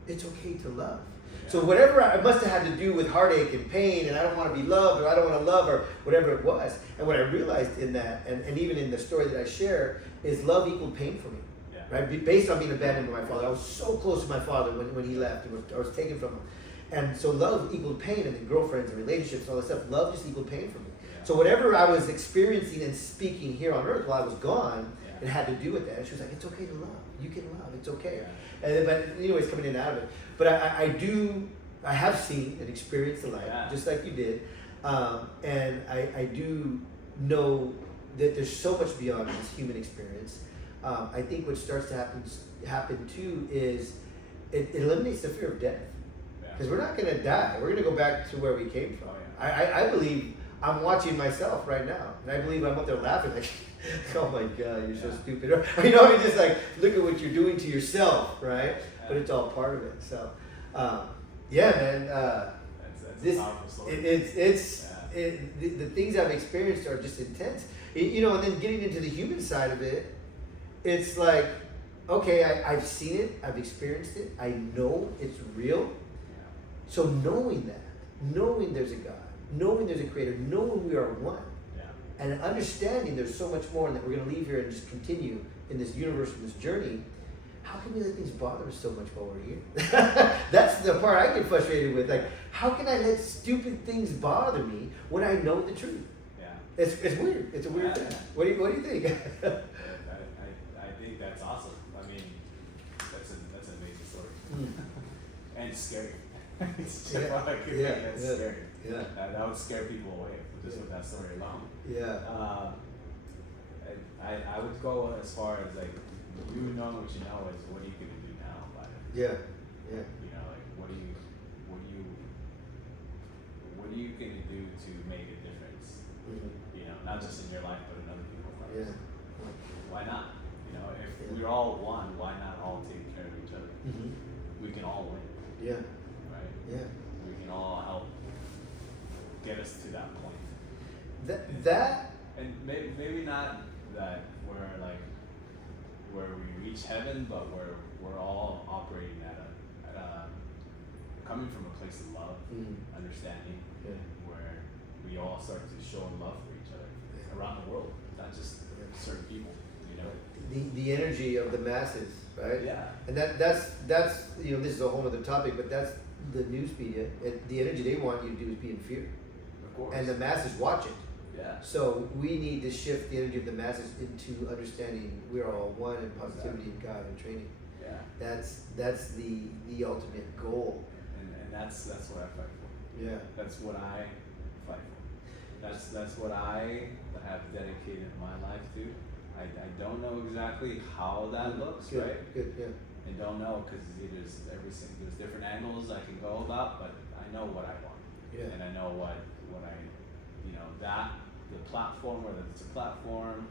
it's okay to love. So whatever I must have had to do with heartache and pain, and I don't want to be loved, or I don't want to love, or whatever it was. And what I realized in that, and even in the story that I share, is love equaled pain for me. Yeah. Right? Based on being abandoned by my father. I was so close to my father when he left, and I was taken from him. And so love equaled pain, and then girlfriends and relationships and all that stuff. Love just equaled pain for me. Yeah. So whatever I was experiencing and speaking here on earth while I was gone, Yeah. it had to do with that. And she was like, it's okay to love. You can love. It's okay. Yeah. And then, but anyways, coming in and out of it. But I have seen and experienced the light, Yeah. just like you did. And I do know that there's so much beyond this human experience. I think what starts to happen too is it eliminates the fear of death. Because we're not going to die. We're going to go back to where we came from. Oh, yeah. I believe I'm watching myself right now. And I believe I'm up there laughing like, oh my God, you're so Yeah. stupid. Or, you know, I mean, just like, look at what you're doing to yourself, right? But Yeah. it's all part of it. So, yeah, man. That's This a powerful story. the things I've experienced are just intense. You know, and then getting into the human side of it, it's like, okay, I've seen it, I've experienced it, I know it's real. Yeah. So knowing that, knowing there's a God, knowing there's a creator, knowing we are one, Yeah. and understanding there's so much more and that we're going to leave here and just continue in this universe, in this journey, how can we let things bother us so much while we're here? That's the part I get frustrated with. Like, how can I let stupid things bother me when I know the truth? Yeah. It's weird. It's a weird Yeah. thing. What do you think? I think that's awesome. I mean, that's an amazing story. And scary. It's just Yeah. like, Yeah. that's Yeah. scary. Yeah. That would scare people away just with that story alone. Yeah. I would go as far as like, you knowing what you know is what are you gonna do now about it? Yeah. Yeah. You know, like what are you gonna do to make a difference? Mhm. You know, not just in your life but in other people's lives. Yeah. Why not? You know, if Yeah. we're all one, why not all take care of each other? Mhm. We can all win, Yeah. right? Yeah. We can all help get us to that point. That. And maybe not that we're like where we reach heaven, but we're all operating at a coming from a place of love, Mhm. understanding, Yeah. where we all start to show love for each other Yeah. around the world, not just certain people, you know? The energy of the masses, right? Yeah. And that's you know, this is a whole other topic, but that's the news media. The energy they want you to do is be in fear, Of course. and the masses watch it. yeah. So we need to shift the energy of the masses into understanding we're all one in positivity in God and training. Yeah. That's the ultimate goal. And that's what I fight for. Yeah. That's what I fight for. That's what I have dedicated my life to. I don't know exactly how that looks, Good. right? Good. Yeah. I don't know because there's different angles I can go about, but I know what I want. Yeah. And I know what I, you know, the platform, whether it's a platform,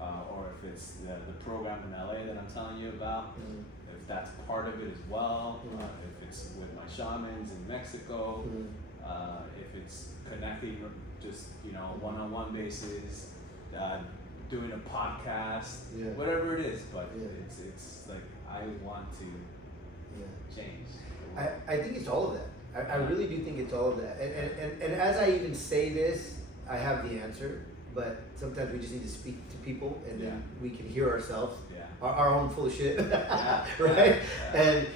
or if it's the program in LA that I'm telling you about, Mhm. if that's part of it as well, Mhm. if it's with my shamans in Mexico, Mhm. if it's connecting just, you know, one-on-one basis, doing a podcast, Yeah. whatever it is, but Yeah. it's like I want to Yeah. change. I think it's all of that. I really do think it's all of that. And as I even say this, I have the answer, but sometimes we just need to speak to people and then Yeah. we can hear ourselves, Yeah. our own full of shit, Yeah. right? Yeah. And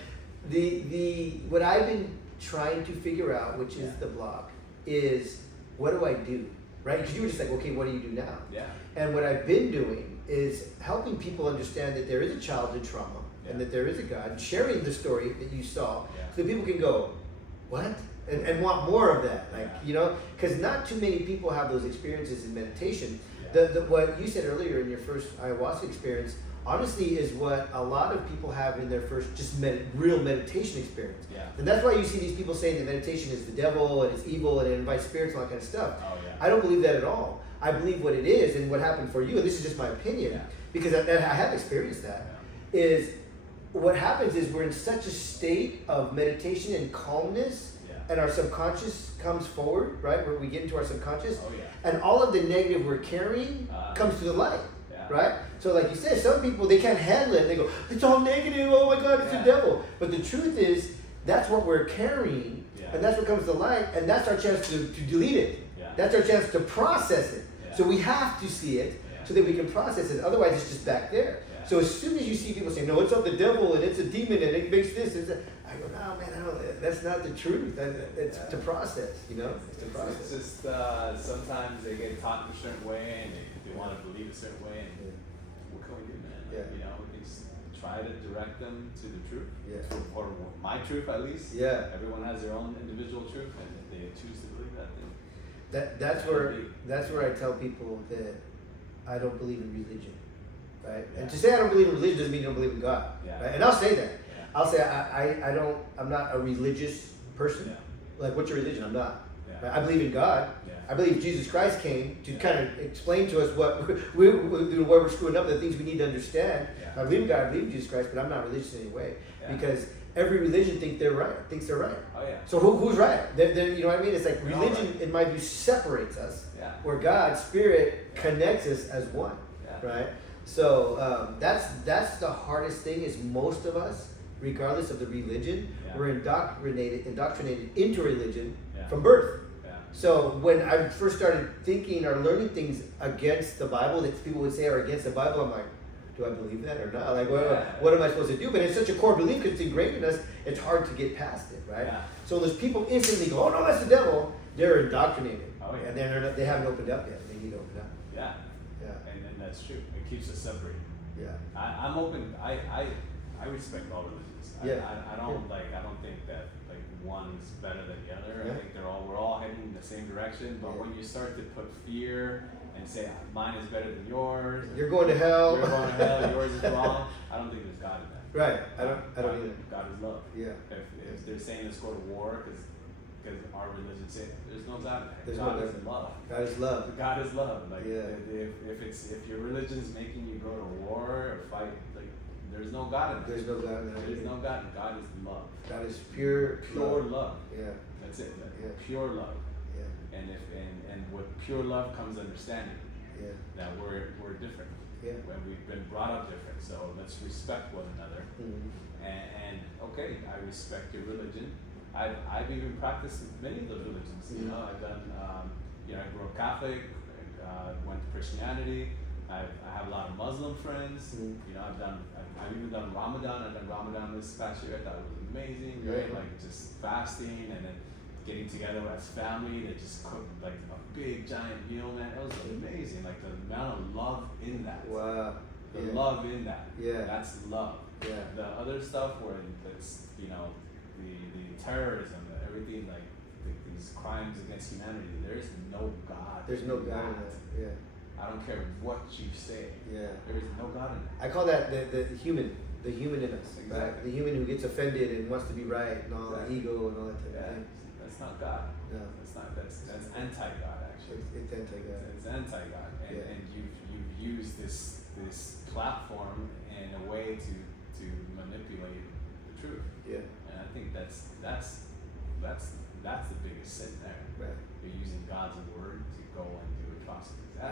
what I've been trying to figure out, which is Yeah. the block, is what do I do, right? Because you were just like, okay, what do you do now? Yeah. And what I've been doing is helping people understand that there is a childhood trauma and that there is a God, and sharing the story that you saw, so that people can go, what? And want more of that, like, because not too many people have those experiences in meditation. What you said earlier in your first ayahuasca experience, honestly, is what a lot of people have in their first just real meditation experience. And that's why you see these people saying that meditation is the devil and it's evil and it invites spirits and all that kind of stuff. I don't believe that at all. I believe what it is and what happened for you, and this is just my opinion, because I have experienced that, is what happens is we're in such a state of meditation and calmness, and our subconscious comes forward, right? Where we get into our subconscious, and all of the negative we're carrying comes to the light, right? So like you said, some people, they can't handle it. They go, it's all negative, oh my God, it's the devil. But the truth is, that's what we're carrying, and that's what comes to light, and that's our chance to delete it. That's our chance to process it. So we have to see it so that we can process it. Otherwise, it's just back there. So as soon as you see people say, no, it's of the devil, and it's a demon, and it makes this, I go, no, man, that's not the truth. It's to process, It's to process. It's just sometimes they get taught in a certain way, and they want to believe a certain way, and what can we do, man? We just try to direct them to the truth, or my truth at least. Everyone has their own individual truth, and if they choose to believe that, then that's where I tell people that I don't believe in religion. Right? And to say I don't believe in religion doesn't mean you don't believe in God. Right? And I'll say that. I'll say I'm not a religious person. Like, what's your religion? I'm not. Right? I believe in God. I believe Jesus Christ came to kind of explain to us what where we're screwing up, the things we need to understand. I believe in God, I believe in Jesus Christ, but I'm not religious in any way. Because every religion thinks they're right. So who's right? They're, you know what I mean? It's like religion, in my view, separates us, where God, Spirit, connects us as one. Right? So that's the hardest thing, is most of us, regardless of the religion, we're indoctrinated into religion from birth. So when I first started thinking or learning things against the Bible, that people would say are against the Bible, I'm like, do I believe that or not? Like, what am I supposed to do? But it's such a core belief because it's ingrained in us, it's hard to get past it, right? So those people instantly go, oh no, that's the devil. They're indoctrinated. And they haven't opened up yet. They need to open up. And that's true. It keeps us separated. I'm open. I respect all religions. I don't think that like one's better than the other. I think we're all heading in the same direction. But when you start to put fear and say mine is better than yours, you're going to hell. You're going to hell. Yours is wrong. I don't think there's God in that. Right. I don't either. God is love. If they're saying let's go to war because our religion says there's no God in that. God is love. God is love. God is love. Like if your religion is making you go to war or fight, like there's no God in that. There's no God in that. There's no God. God is love. God is pure love. That's it. Pure love. And with pure love comes understanding. That we're different. When we've been brought up different, so let's respect one another. And okay, I respect your religion. I've even practiced many of those religions. I've done. I grew up Catholic. Went to Christianity. I have a lot of Muslim friends. I've even done Ramadan. I've done Ramadan this past year. I thought it was amazing, right? Like just fasting and then getting together as family. They just cooked like a big giant meal, man. It was amazing. Like the amount of love in that. Wow. The love in that. That's love. The other stuff where it's the terrorism, everything like these crimes against humanity. There is no God. There's no God in that. I don't care what you say. There is no God in that. I call that the human in us. Exactly. Right? The human who gets offended and wants to be right and all that ego and all that type of thing. That's not God. No. That's anti-God actually. It's anti-God. It's anti-God. And you've used this platform in a way to manipulate the truth. And I think that's the biggest sin there. Right. You're using God's word to go and do atrocities. I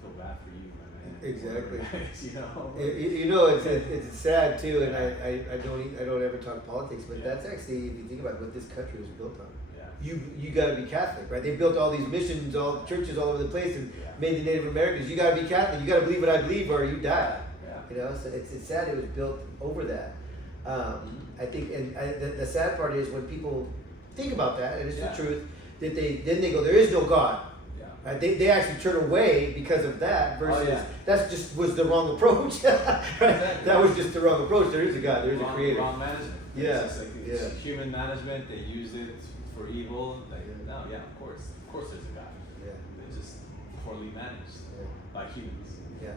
feel bad for you, man. Exactly. It's it's sad too, and I don't ever talk politics, but that's actually, if you think about it, what this country was built on. You got to be Catholic, right? They built all these missions, all churches all over the place, and made the Native Americans. You got to be Catholic. You got to believe what I believe, or you die. So it's sad it was built over that. I think, and the sad part is when people think about that, and it's the truth, that they go, there is no God. Right? They actually turn away because of that versus yeah. that's just was the wrong approach. Right? That was just the wrong approach. There is a God, there is a creator. Wrong management. Yeah, It's just like it's human management. They use it for evil. Like no, yeah, of course there's a God. Yeah. They're just poorly managed Yeah. by humans. Yeah.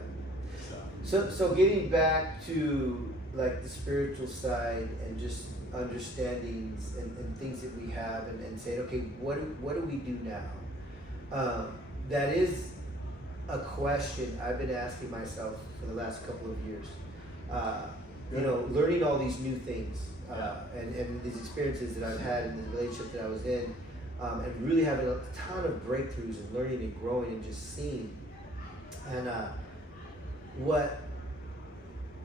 So So getting back to like the spiritual side and just understandings and things that we have and saying, okay, what do we do now? That is a question I've been asking myself for the last couple of years. You know, learning all these new things and these experiences that I've had in the relationship that I was in, and really having a ton of breakthroughs and learning and growing and just seeing. And what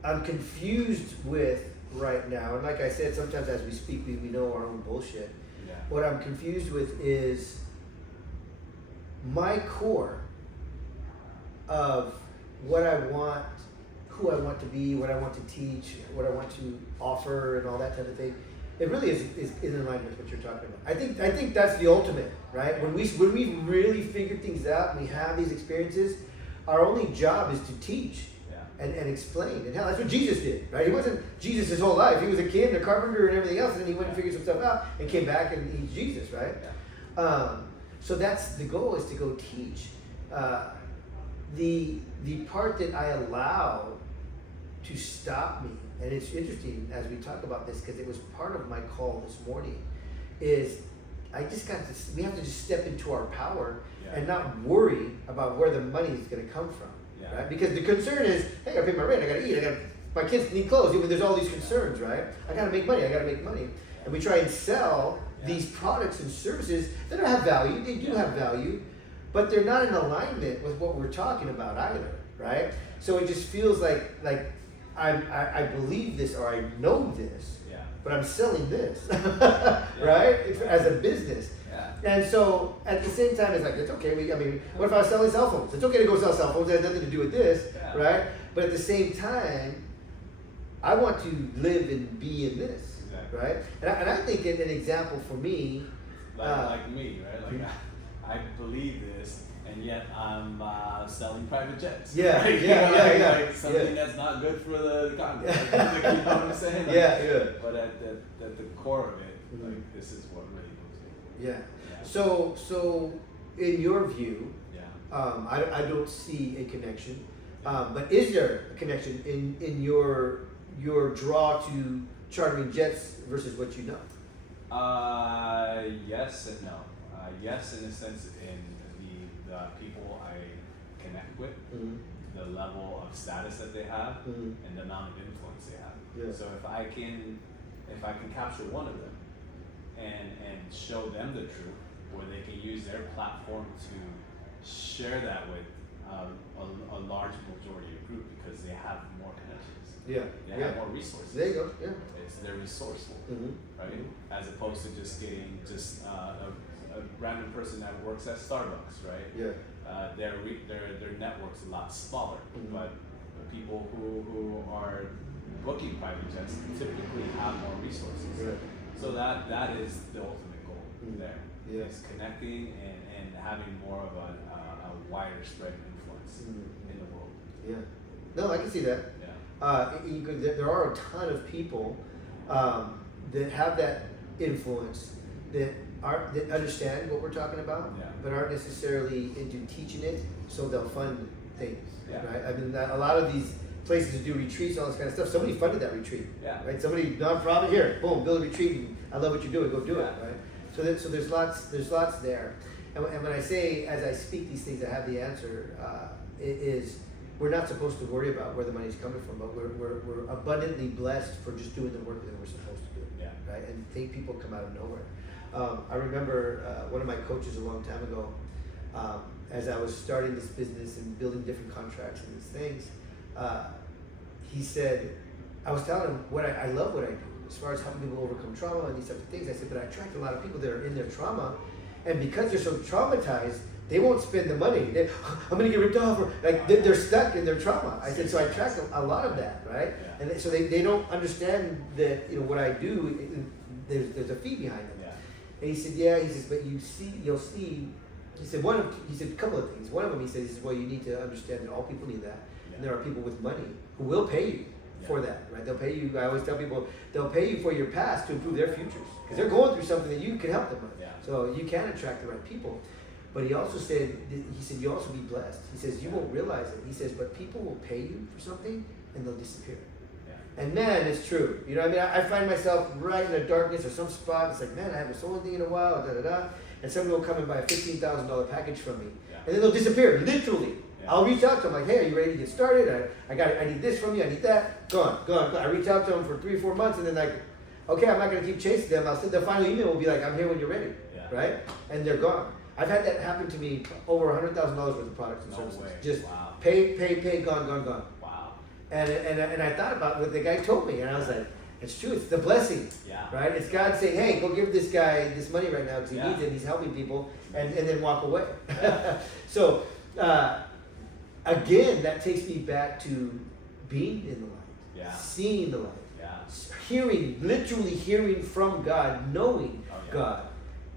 I'm confused with right now, and like I said, sometimes as we speak, we know our own bullshit. yeah. What I'm confused with is my core of what I want, who I want to be, what I want to teach, what I want to offer, and all that type of thing. It really is in line with what you're talking about. I think that's the ultimate, right? When we really figure things out and we have these experiences, our only job is to teach. And explain. And hell, that's what Jesus did, right? He wasn't Jesus his whole life. He was a kid and a carpenter and everything else, and then he went and figured some stuff out and came back and he's Jesus, right? So that's the goal, is to go teach. The part that I allow to stop me, and it's interesting as we talk about this because it was part of my call this morning, is we have to just step into our power and not worry about where the money is going to come from. Yeah. Right? Because the concern is, hey, I gotta pay my rent, I gotta eat, my kids need clothes. Even there's all these concerns, right? I gotta make money. And we try and sell these products and services that don't have value. They do have value, but they're not in alignment with what we're talking about either, right? So it just feels like I believe this or I know this, but I'm selling this, right? As a business. And so at the same time, it's like, it's okay. What if I was selling cell phones? It's okay to go sell cell phones. It has nothing to do with this, right? But at the same time, I want to live and be in this, right? And I think an example for me, like me, right? Like I believe this, and yet I'm selling private jets. Yeah, right? yeah. Like something that's not good for the economy. Like, you know what I'm saying? Like, yeah. But at the core of it, like this is what really moves me. Yeah. So in your view, I don't see a connection. But is there a connection in your draw to chartering jets versus what you know? Yes and no. Yes, in a sense, in the people I connect with, the level of status that they have, and the amount of influence they have. Yeah. So if I can capture one of them and show them the truth, where they can use their platform to share that with a large majority of group because they have more connections. They have more resources. There you go. Yeah. They're resourceful, right? As opposed to just getting a random person that works at Starbucks, right? Their network's a lot smaller, but the people who are booking private jets typically have more resources. So that is the ultimate goal there. Is connecting and having more of a wider spread influence in the world. Yeah. No, I can see that. There are a ton of people that have that influence that understand what we're talking about, but aren't necessarily into teaching it, so they'll fund things. Right? I mean, a lot of these places that do retreats, all this kind of stuff. Somebody funded that retreat. Right. Somebody nonprofit here, boom, build a retreat. And I love what you're doing. Go do it. Right. So there's lots there. And when I say, as I speak these things, I have the answer. We're not supposed to worry about where the money's coming from, but we're abundantly blessed for just doing the work that we're supposed to do. Right. And think people come out of nowhere. I remember one of my coaches a long time ago, as I was starting this business and building different contracts and these things, he said, I was telling him I love what I do as far as helping people overcome trauma and these types of things. I said, but I attract a lot of people that are in their trauma, and because they're so traumatized, they won't spend the money. I'm going to get ripped off, or they're stuck in their trauma. I said, so I attract a lot of that, right? And so they don't understand that what I do. There's a fee behind them. And he said, but you'll see he said a couple of things. One of them he says, well, you need to understand that all people need that, and there are people with money who will pay you for that, right? They'll pay you. I always tell people they'll pay you for your past to improve their futures because they're going through something that you can help them with. Yeah. So you can attract the right people. But he also said, you also be blessed. He says, you won't realize it. He says, but people will pay you for something and they'll disappear. Yeah. And man, it's true. You know what I mean? I find myself right in the darkness or some spot. It's like, man, I haven't sold anything in a while, and somebody will come and buy a $15,000 package from me. Yeah. And then they'll disappear, literally. Yeah. I'll reach out to them like, hey, are you ready to get started? I need this from you, I need that. Gone. I reach out to them for 3 or 4 months and then like, okay, I'm not going to keep chasing them. I'll send the final email will be like, I'm here when you're ready, right? And they're gone. I've had that happen to me over $100,000 worth of products and services. Way. Just Wow. pay, gone. Wow. And I thought about what the guy told me and I was like, it's true, it's the blessing, right? It's God saying, hey, go give this guy this money right now because he needs it, he's helping people, and then walk away. Yeah. So, again, that takes me back to being in the light, seeing the light, literally hearing from God, knowing God,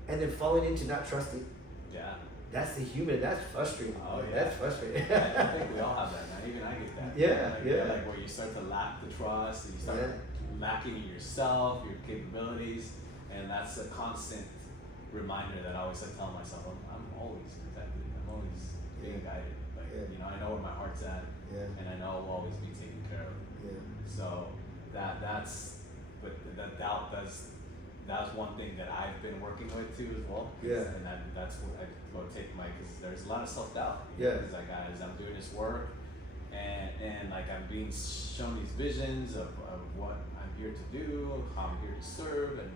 and then falling into not trusting. Yeah. That's the human, that's frustrating. Oh, yeah. That's frustrating. I think we all have that now. Even I get that. Yeah. Like where you start to lack the trust, and you start lacking in yourself, your capabilities, and that's a constant reminder that I always tell myself, I'm always protected. I'm always being guided. Like you know, I know where my heart's at, and I know I'll always be taken care of. Yeah. So but that doubt that's one thing that I've been working with too as well. Yeah. And that's what I go take because there's a lot of self-doubt. Yeah. Because like as I'm doing this work and like I'm being shown these visions of what I'm here to do, how I'm here to serve, and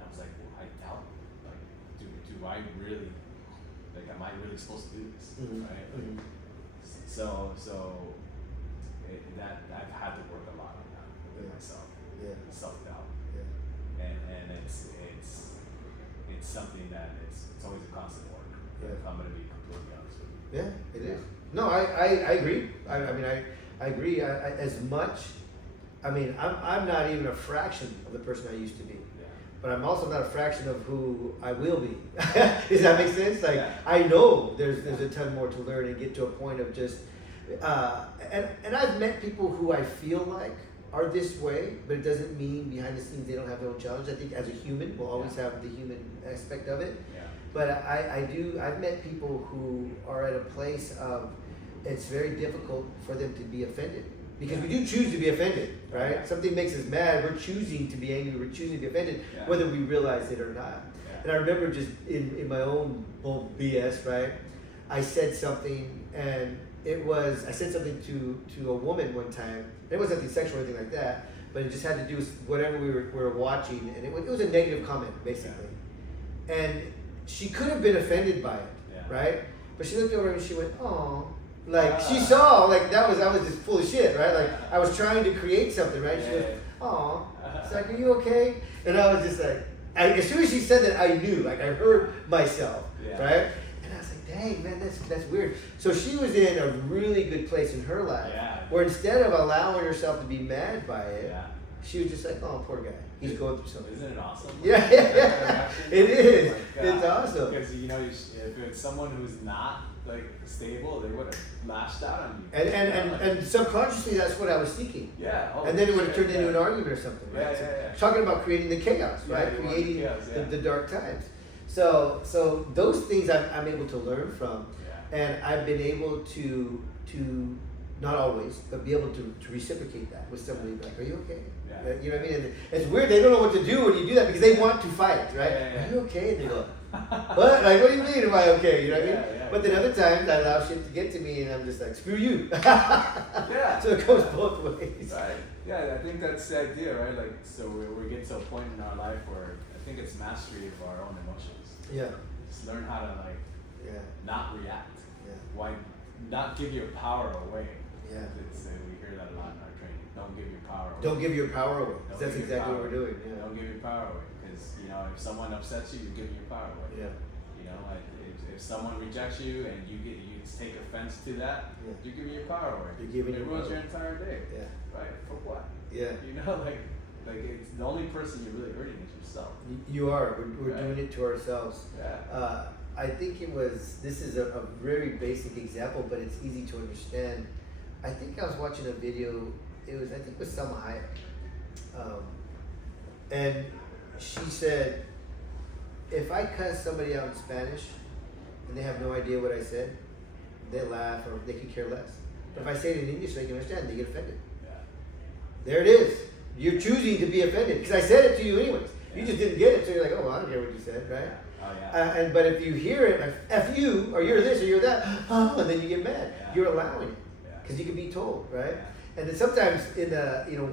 I was like, well, I doubt, like, do I really, like, am I really supposed to do this, right? Like, so that I've had to work a lot on that with myself, self-doubt, and it's something that it's always a constant work. If I'm gonna be completely honest with you. Yeah, it is. No, I agree. I agree. I'm not even a fraction of the person I used to be. Yeah. But I'm also not a fraction of who I will be. Does that make sense? Like I know there's a ton more to learn and get to a point of just and I've met people who I feel like are this way, but it doesn't mean behind the scenes they don't have their own challenge. I think as a human, we'll always have the human aspect of it. Yeah. But I've met people who are at a place of it's very difficult for them to be offended. Because we do choose to be offended, right? Yeah. Something makes us mad, we're choosing to be angry, we're choosing to be offended, whether we realize it or not. Yeah. And I remember just in my own BS, right? I said something and I said something to a woman one time. It wasn't anything sexual or anything like that, but it just had to do with whatever we were watching, and it was a negative comment, basically. Yeah. And she could have been offended by it, right? But she looked over and she went, "Oh." Like she saw, like I was just full of shit, right? Like I was trying to create something, right? She went, "Oh," it's like, "Are you okay?" And I was just like, as soon as she said that, I knew, like I heard myself, right? And I was like, "Dang, man, that's weird." So she was in a really good place in her life, where instead of allowing herself to be mad by it, she was just like, "Oh, poor guy, he's going through something." Isn't it awesome? Yeah, it is. It's awesome. Because you know, if it's someone who's not like stable, they would have lashed out on you. And subconsciously, that's what I was seeking. Yeah. And then it would have turned into an argument or something, right? Talking about creating the chaos, right? Creating chaos, the dark times. So those things I'm able to learn from, and I've been able to not always, but be able to reciprocate that with somebody. Like, "Are you okay?" You know what I mean? And it's weird. They don't know what to do when you do that because they want to fight, right? "Are you okay?" And they go, "What? Like, what do you mean? Am I okay?" You know what I mean? But then other times I allow shit to get to me, and I'm just like, "Screw you." So it goes both ways. Right. Yeah, I think that's the idea, right? Like, so we get to a point in our life where I think it's mastery of our own emotions. Yeah. Just learn how to not react. Why not give your power away? We hear that a lot in our training. Don't give your power away. Don't give your power away. That's exactly what we're doing. Don't give your power away, because if someone upsets you, you're giving your power away. Like if someone rejects you and you take offense to that, you're giving your power away. You're giving it ruins your entire day. Right? For what? Like it's the only person you're really hurting is yourself. You are. We're doing it to ourselves. I think this is a very basic example, but it's easy to understand. I think I was watching a video, I think it was Selma Hayek. And she said, if I cuss somebody out in Spanish and they have no idea what I said, they laugh or they could care less. But if I say it in English, they can understand, they get offended. Yeah. There it is. You're choosing to be offended because I said it to you anyways. Yeah. You just didn't get it, so you're like, oh, well, I don't care what you said, right? Oh yeah. But if you hear it, like F you, or you're this, or you're that, oh, and then you get mad. Yeah. You're allowing it Yeah. because you can be told, right? Yeah. And then sometimes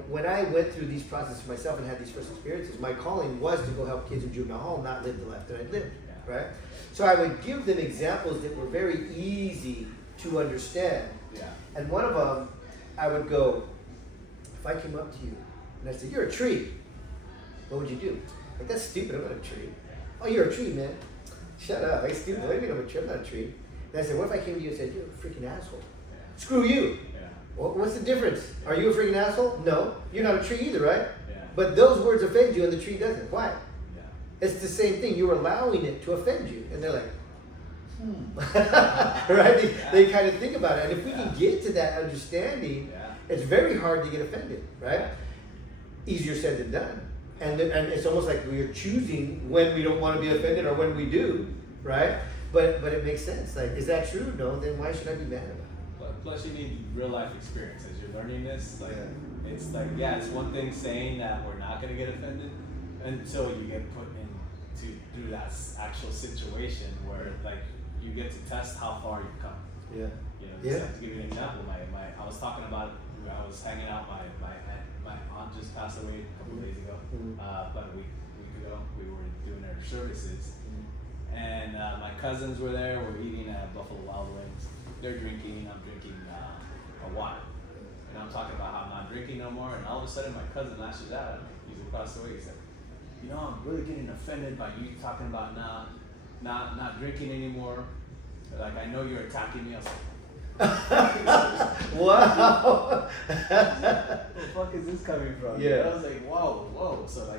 when I went through these processes myself and had these first experiences, my calling was to go help kids in juvenile hall not live the life that I lived, Yeah. right? So I would give them examples that were very easy to understand. Yeah. And one of them, I would go, if I came up to you and I said, you're a tree, what would you do? Like, that's stupid, I'm not a tree. Oh, you're a tree, man. Shut up, like, stupid, what do you mean I'm a tree? I'm not a tree. And I said, what if I came to you and said, you're a freaking asshole? Yeah. Screw you. Yeah. Well, what's the difference? Are you a freaking asshole? No. You're not a tree either, right? Yeah. But those words offend you and the tree doesn't. Why? Yeah. It's the same thing. You're allowing it to offend you. And they're like, right? They kind of think about it. And if we can get to that understanding, Yeah. it's very hard to get offended, right? Yeah. Easier said than done. And it's almost like we're choosing when we don't want to be offended or when we do, right? But it makes sense. Like, is that true? No. Then why should I be mad about it? Plus, you need real life experience as you're learning this. Like, Yeah. it's like, yeah, it's one thing saying that we're not gonna get offended until you get put through that actual situation where like you get to test how far you've come. Yeah. You know, Yeah. just like to give you an example, I was talking about, I was hanging out, my aunt just passed away a couple of days ago, Mhm. about a week ago. We were doing our services, and my cousins were there. We're eating at Buffalo Wild Wings. They're drinking. I'm drinking a water, and I'm talking about how I'm not drinking no more. And all of a sudden, my cousin lashes out. He's across the way. He's like, you know, I'm really getting offended by you talking about not drinking anymore. Like, I know you're attacking me. I was like, Wow. where the fuck is this coming from? Yeah. I was like, whoa. So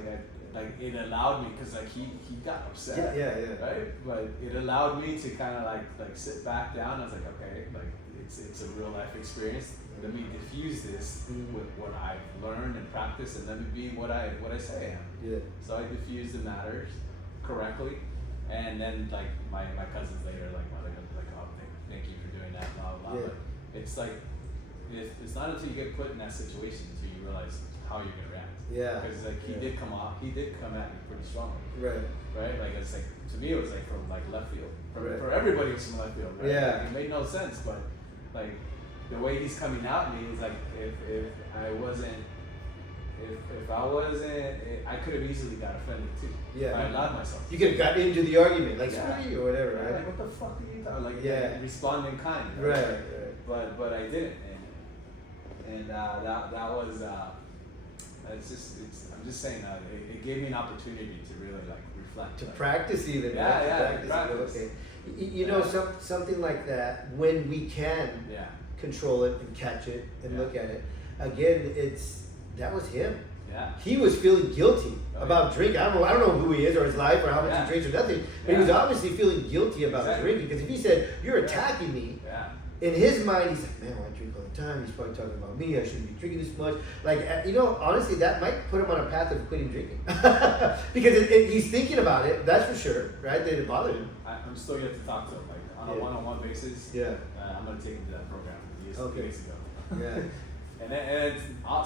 it allowed me, cause like he got upset. Yeah. Right? But it allowed me to kind of like sit back down. I was like, okay, like it's a real life experience. Let me diffuse this Mhm. with what I've learned and practiced, and let me be what I say I am. Yeah. So I diffused the matters correctly, and then like my cousins later like oh thank you for doing that, blah blah. Yeah. But it's like it's not until you get put in that situation until you realize how you're gonna react. Yeah. Because like he did come at me pretty strongly. Right. Right? Like it's like, to me it was like from like left field. Right. For everybody it was from left field, right? Yeah. Like, it made no sense, but like the way he's coming at me is like if I wasn't I could have easily got offended too. Yeah. I allowed myself. You could have got into the argument, like Yeah. screw you or whatever, Right? right? Like, what the fuck are you talking? Like, Yeah. respond in kind. Right. But I didn't, and that was I'm just saying that it gave me an opportunity to really like reflect. To like, practice even. Yeah, right? To yeah, practice. practice. Okay. You know, something like that, when we can Yeah. control it and catch it and Yeah. look at it, again, that was him. Yeah. He was feeling guilty Oh, about yeah. drinking. I don't know who he is or his life or how much Yeah. he drinks or nothing, but he was Yeah. obviously feeling guilty about Exactly. drinking, because if he said, you're Yeah. attacking me, Yeah. in his mind, he's like, man, well, I drink all the time. He's probably talking about me. I shouldn't be drinking this much. Like, honestly, that might put him on a path of quitting drinking. Because he's thinking about it, that's for sure, right? That it bothered him. I'm still yet to talk to him, like on a Yeah. one-on-one basis. Yeah. I'm gonna take him to that program years Okay. ago. Yeah. And it's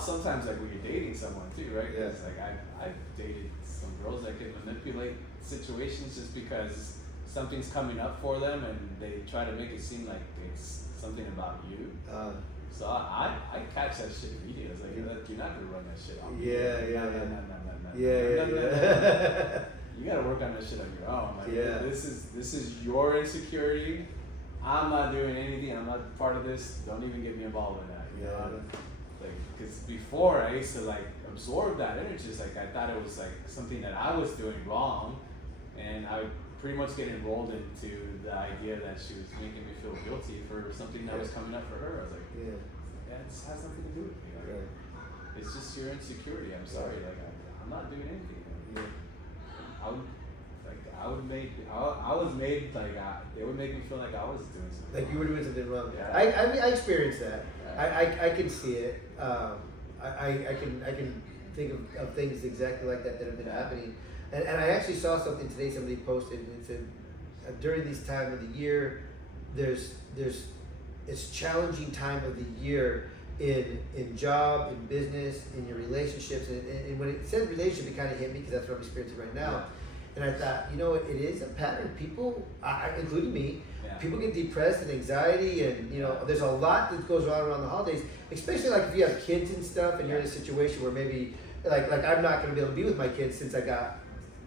sometimes like when you're dating someone too, right? Yeah. It's like I've dated some girls that can manipulate situations just because something's coming up for them, and they try to make it seem like it's something about you. So I catch that shit immediately. It's like, you're not gonna run that shit on me. Yeah. No. Yeah. You gotta work on that shit on your own. Like, Yeah. this is your insecurity. I'm not doing anything. I'm not part of this. Don't even get me involved in that. You know? Like, because before I used to like absorb that energy. It's like I thought it was like something that I was doing wrong, and I would pretty much get enrolled into the idea that she was making me feel guilty for something that was coming up for her. I was like, yeah, it has nothing to do with me. Like, it's just your insecurity. I'm sorry. Like I'm not doing anything. I would I was made like they would make me feel like I was doing something. Like you were doing something wrong. Yeah. I mean, I experienced that. Yeah. I can see it. I can think of things exactly like that have been happening. And I actually saw something today. Somebody posted and it said, during this time of the year, it's challenging time of the year in job, in business, in your relationships. And when it said relationship, it kind of hit me because that's what I'm experiencing right now. Yeah. And I thought, it is a pattern. People, including me, Yeah. people get depressed and anxiety, and there's a lot that goes on around the holidays. Especially like if you have kids and stuff, and you're in a situation where maybe like I'm not going to be able to be with my kids since I got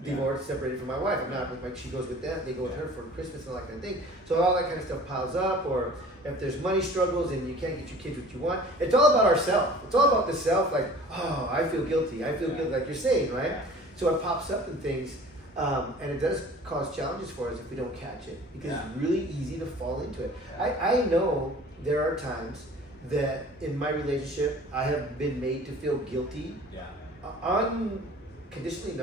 divorced, separated from my wife. I'm not with my. She goes with them. They go with her for Christmas and all that kind of thing. So all that kind of stuff piles up, or if there's money struggles and you can't get your kids what you want, it's all about ourself. It's all about the self. Like, oh, I feel guilty. I feel guilty. Like you're saying, right? Yeah. So it pops up in things. And it does cause challenges for us if we don't catch it, because it's really easy to fall into it. I know there are times that in my relationship I have been made to feel guilty, unconditionally,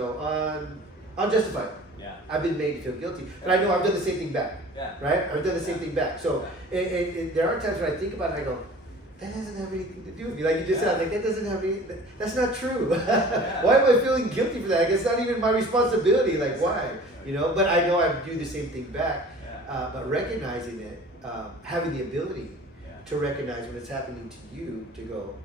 unjustified. Yeah. I've been made to feel guilty, and I know I've done the same thing back. Yeah. Right? I've done the same thing back. So there are times when I think about it and I go, that doesn't have anything to do with me. Like you just said, like that doesn't have any. That's not true. Why am I feeling guilty for that? Like, it's not even my responsibility. Like why? But I know I do the same thing back. But recognizing it, having the ability to recognize when it's happening to you, to go,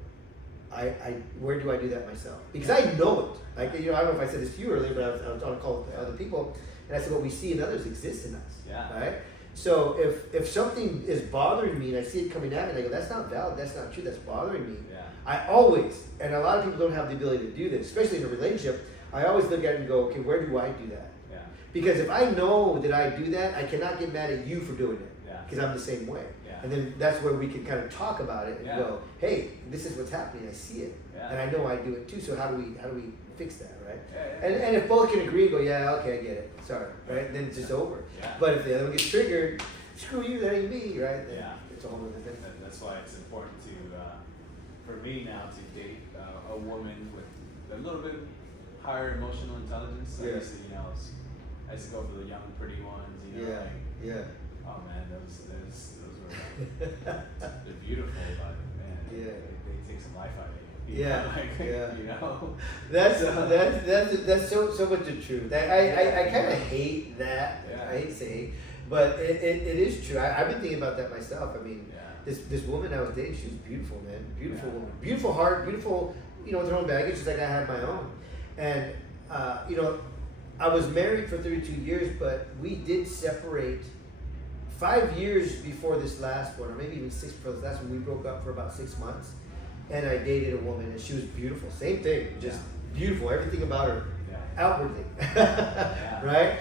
where do I do that myself? Because I know it. Like I don't know if I said this to you earlier, but I was on a call with other people, and I said what we see in others exists in us. Right? So if something is bothering me and I see it coming at me, and I go, that's not valid, that's not true, that's bothering me. I always, and a lot of people don't have the ability to do this, especially in a relationship, I always look at it and go, okay, where do I do that? Because if I know that I do that, I cannot get mad at you for doing it. Because I'm the same way. And then that's where we can kind of talk about it and go, hey, this is what's happening, I see it. And I know I do it too, so how do we fix that, right? And if both can agree and go, yeah, okay, I get it, sorry, right? Then it's just over. But if the other one gets triggered, screw you, that ain't me, right? Then it's a whole other thing. That's why it's important to, for me now, to date a woman with a little bit higher emotional intelligence. Obviously, I used to go for the young, pretty ones, oh man, those were they're beautiful, but man, they take some life out of you. That's so much the truth. I kind of hate that. I hate to say hate, but it is true. I've been thinking about that myself. I mean, this woman I was dating, she was beautiful, man. Beautiful woman, beautiful heart, beautiful. With her own baggage, just like I had my own. And I was married for 32 years, but we did separate 5 years before this last one, or maybe even 6 before this last one. We broke up for about 6 months, and I dated a woman, and she was beautiful. Same thing, just beautiful. Everything about her, outwardly, right?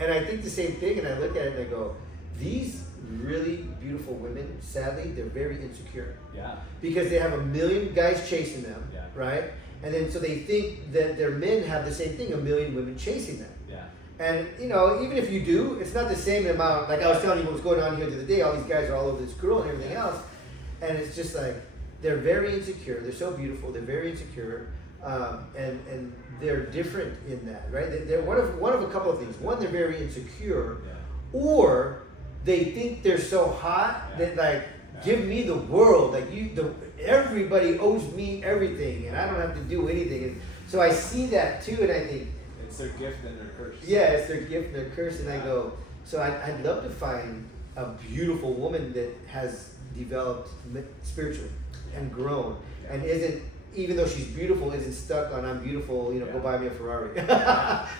And I think the same thing, and I look at it and I go, these really beautiful women, sadly, they're very insecure. Because they have a million guys chasing them, right? And then so they think that their men have the same thing, a million women chasing them. And even if you do, it's not the same amount. Like I was telling you what was going on here the other day, all these guys are all over this girl and everything else. And it's just like, they're very insecure. They're so beautiful. They're very insecure. And they're different in that, right? They're one of a couple of things. One, they're very insecure, or they think they're so hot that like, give me the world. Like everybody owes me everything, and I don't have to do anything. And so I see that too, and I think it's their gift and their curse. Yeah, it's their gift and their curse, and I go. So I'd love to find a beautiful woman that has developed spiritually and grown, and isn't, even though she's beautiful, isn't stuck on I'm beautiful, go buy me a Ferrari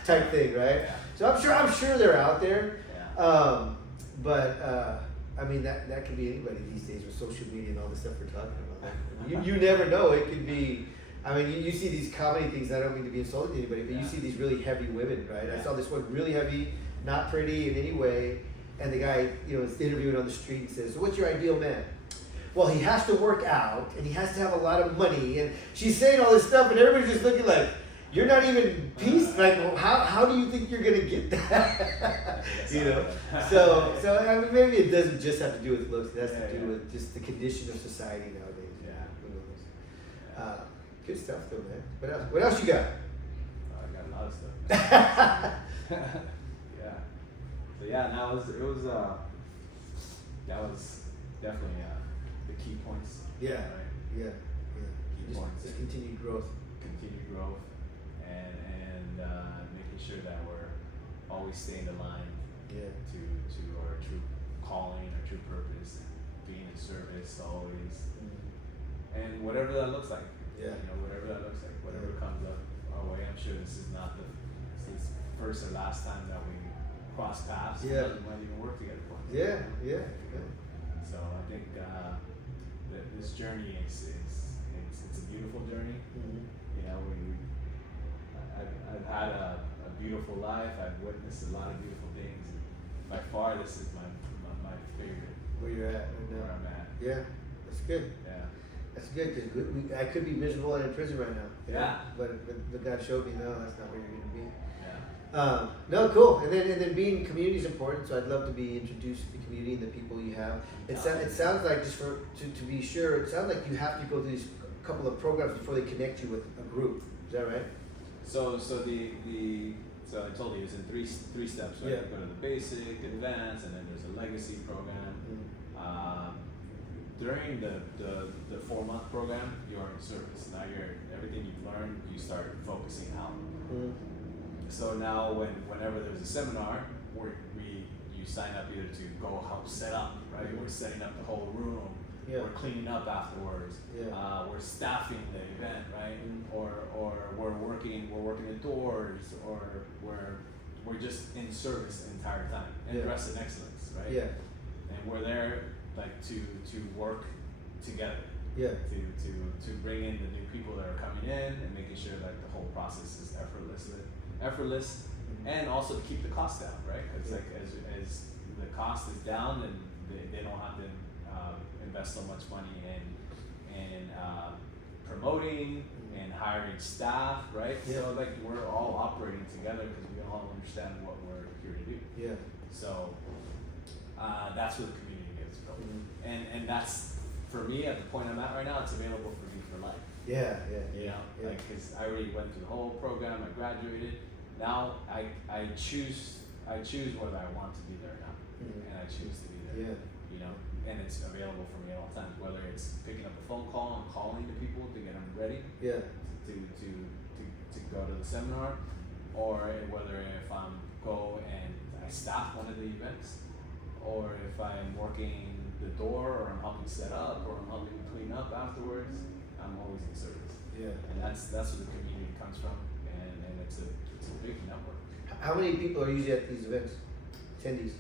type thing, right? So I'm sure they're out there, but I mean that could be anybody these days with social media and all the stuff we're talking about. You never know. It could be. I mean, you see these comedy things. I don't mean to be insulting to anybody, but you see these really heavy women, right? I saw this one really heavy, not pretty in any way, and the guy, is interviewing on the street and says, "So what's your ideal man?" Well, he has to work out, and he has to have a lot of money, and she's saying all this stuff, and everybody's just looking like, you're not even peace. Like, how do you think you're gonna get that? So I mean, maybe it doesn't just have to do with looks. It has to do with just the condition of society nowadays. Who knows? Good stuff, though, man. What else you got? I got a lot of stuff. Yeah. So yeah, that was definitely the key points. Yeah. Right? Yeah. Key points. Just continued growth. Continued growth, and making sure that we're always staying aligned Yeah. to our true calling, our true purpose, being in service always, and whatever that looks like. Yeah. You know, whatever that looks like, whatever comes up our way. I'm sure this is not this first or last time that we cross paths. Yeah. We might even work together once. Yeah. Yeah. So I think that this journey is it's a beautiful journey. Mm-hmm. You know, I've had a beautiful life. I've witnessed a lot of beautiful things. By far, this is my favorite. Where you're at right now. Where I'm at. Yeah. That's good. Yeah. That's good because I could be miserable and in prison right now. You know? Yeah. But God showed me, no, that's not where you're gonna be. Yeah. No, cool. And then being community is important. So I'd love to be introduced to the community and the people you have. It sounds like just to be sure. It sounds like you have to go through these couple of programs before they connect you with a group. Is that right? So I told you it's in three steps. Right? Yeah. You go to the basic, advanced, and then there's a legacy program. During the 4-month program, you're in service. Now everything you've learned, you start focusing out. So now whenever there's a seminar, you sign up either to go help set up, right? We're setting up the whole room. Yeah. We're cleaning up afterwards. Yeah. We're staffing the event, right? Or we're working the doors, or we're just in service the entire time and Yeah. dressed in excellence, right? Yeah. And we're there like to work together. Yeah. To bring in the new people that are coming in and making sure that the whole process is effortless, and also to keep the cost down, right? It's like as the cost is down, then they don't have to invest so much money in promoting and hiring staff, right? Yeah. So like we're all operating together because we all understand what we're here to do. Yeah. So that's where the community gets built, and that's for me at the point I'm at right now. It's available for me for life. Yeah. You know, Yeah. like because I already went through the whole program. I graduated. Now I choose whether I want to be there or not, and I choose to be there. Yeah. You know, and it's available for me at all times. Whether it's picking up a phone call and calling the people to get them ready Yeah. to go to the seminar, or whether if I'm go and I staff one of the events, or if I'm working the door, or I'm helping set up, or I'm helping clean up afterwards. I'm always in service. Yeah. And that's where the community comes from, and it's a big network. How many people are usually at these events? Attendees.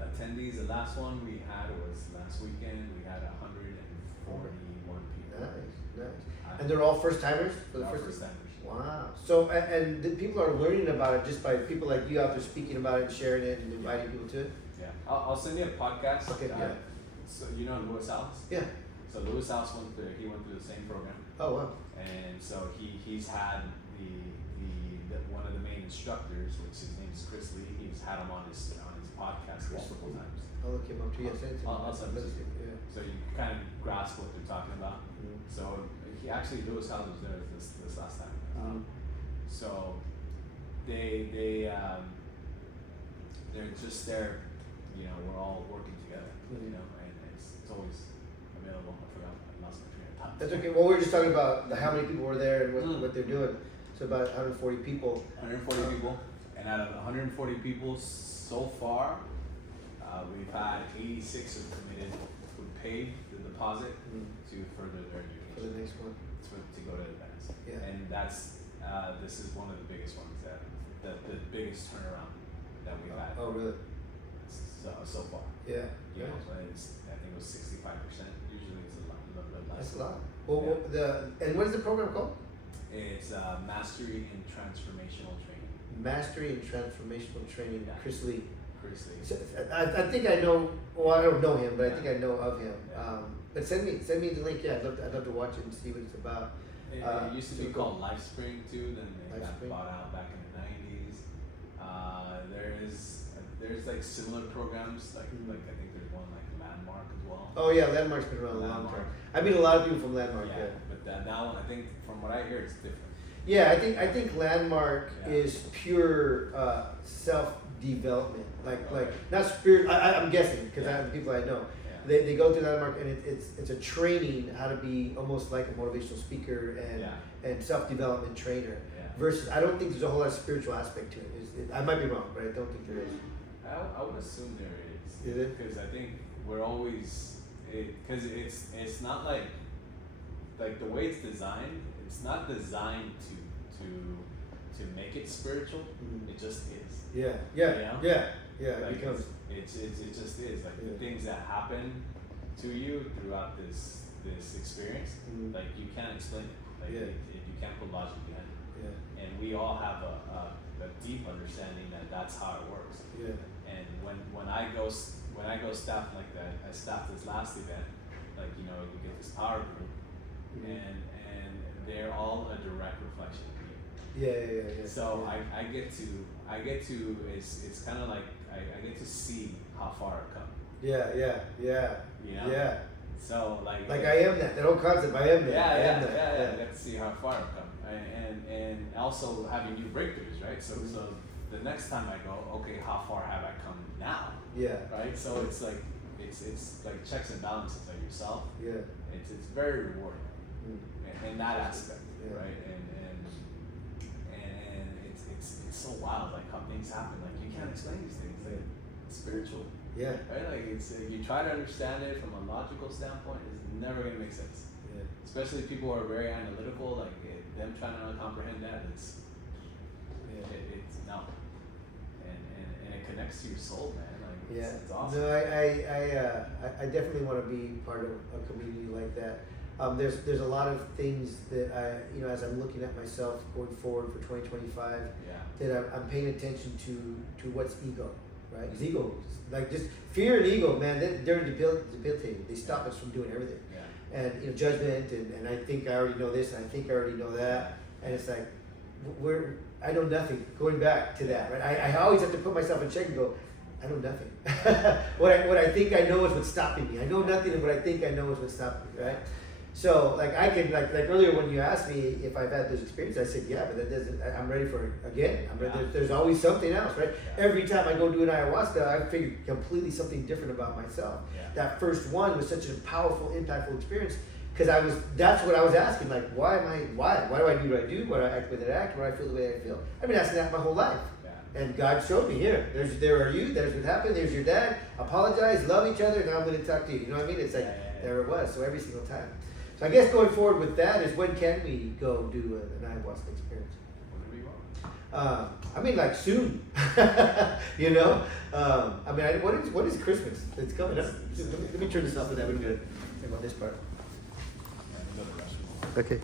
Attendees, the last one we had was last weekend. We had 141 people. Nice. And they're all first timers for the All first first timers. Wow. So and the people are learning about it just by people like you out there speaking about it and sharing it and inviting people to it. Yeah, I'll send you a podcast. Okay. Yeah. So you know Lewis House? Yeah. So Lewis House went through the same program, Oh wow. and so he's had the one of the main instructors, which his name is Chris Lee. He's had him on his podcast multiple times. I'll look him up too. Yeah, send it to me. I'll send it to you. Yeah. So you kind of grasp what they're talking about. So he actually Lewis House was there this last time. So they're just there. You know, we're all working together. You know, and it's always available. I forgot. I lost my train of thought. That's okay. Well, we were just talking about how many people were there and what they're doing. So about 140 people. 140 people, and out of 140 people so far, we've had 86 who committed, who paid the deposit to further their For the education, next one. to go to advance. Yeah. And that's this is one of the biggest ones that the biggest turnaround that we've had Oh really? so far. Yeah. You know, so I think it was 65%. Usually it's a little bit less. That's a lot. Well, and what is the program called? It's Mastery in Transformational Training. Mastery and Transformational Training. Yeah. Chris Lee. Chris Lee. So, I think I know. Well, I don't know him, but I think I know of him. Yeah. But send me the link. Yeah, I'd love to watch it and see what it's about. It used to be called LifeSpring too. Then they got bought out back in the 90s. There's like similar programs. Like I think there's one like Landmark as well. Oh yeah, Landmark's been around a long time. I meet a lot of people from Landmark. Yeah. But that one, I think from what I hear, it's different. Yeah, I think Landmark Yeah. is pure self development, like Okay. not spirit. I'm guessing because Yeah. the people I know, Yeah. they go through Landmark and it's a training how to be almost like a motivational speaker and self development trainer. Yeah. Versus, I don't think there's a whole lot of spiritual aspect to it. I might be wrong, but I don't think there is. I would assume there is. Is it? Because I think we're always, because it's not like the way it's designed. It's not designed to make it spiritual. Mhm. It just is. Yeah, Yeah. It Like becomes. it just is like Yeah. the things that happen to you throughout this experience. Mhm. Like you can't explain it. Like Yeah. you can't put logic behind it. Yeah, And we all have a deep understanding that that's how it works. yeah, And when I go staff like that, I staffed this last event. Like you get this power group, Mhm. and they're all a direct reflection of me. yeah. So yeah. I get to it's kind of like I get to see how far I've come. Yeah. You know? Yeah. So like I am that whole concept. I am that. I am that. yeah. I get to see how far I've come, and also having new breakthroughs, right? So the next time I go, okay, how far have I come now? Yeah. Right? So it's like checks and balances like yourself. Yeah. It's very rewarding Mm. in that aspect, Yeah. right? And it's so wild like how things happen. Like you can't explain these things. Like it's spiritual, Yeah. right? Like it's you try to understand it from a logical standpoint, it's never gonna make sense. Yeah. Especially people who are very analytical, like them trying to comprehend that, it's no, and it connects to your soul, man. Like Yeah. it's awesome. No, I definitely want to be part of a community like that. There's a lot of things that as I'm looking at myself going forward for 2025, Yeah. that I'm paying attention to what's ego, right? Because ego, like just fear and ego, man, they're debilitating. They stop us from doing everything. Yeah. And judgment, and I think I already know this, and I think I already know that, and it's like I know nothing. Going back to that, right? I always have to put myself in check and go, I know nothing. what I think I know is what's stopping me. I know nothing, and what I think I know is what's stopping me, right? So like I can like earlier when you asked me if I've had those experiences, I said yeah, but that doesn't. I'm ready for it again. I'm ready, Yeah. there's always something else, right? Yeah. Every time I go do an ayahuasca, I figure completely something different about myself. Yeah. That first one was such a powerful, impactful experience because that's what I was asking. Like why do I do what I do? Why do I act the way that I act? Why do I feel the way I feel? I've been asking that my whole life. Yeah. And God showed me here. There are you. There's what happened. There's your dad. Apologize. Love each other. Now I'm going to talk to you. You know what I mean? It's like there it was. So every single time. So I guess going forward with that is when can we go do an ayahuasca experience? Whatever you want. I mean, like soon. you know. I mean, what is Christmas? It's coming up. Let me turn this off, and then we're gonna think about this part. Yeah, another restaurant. Okay.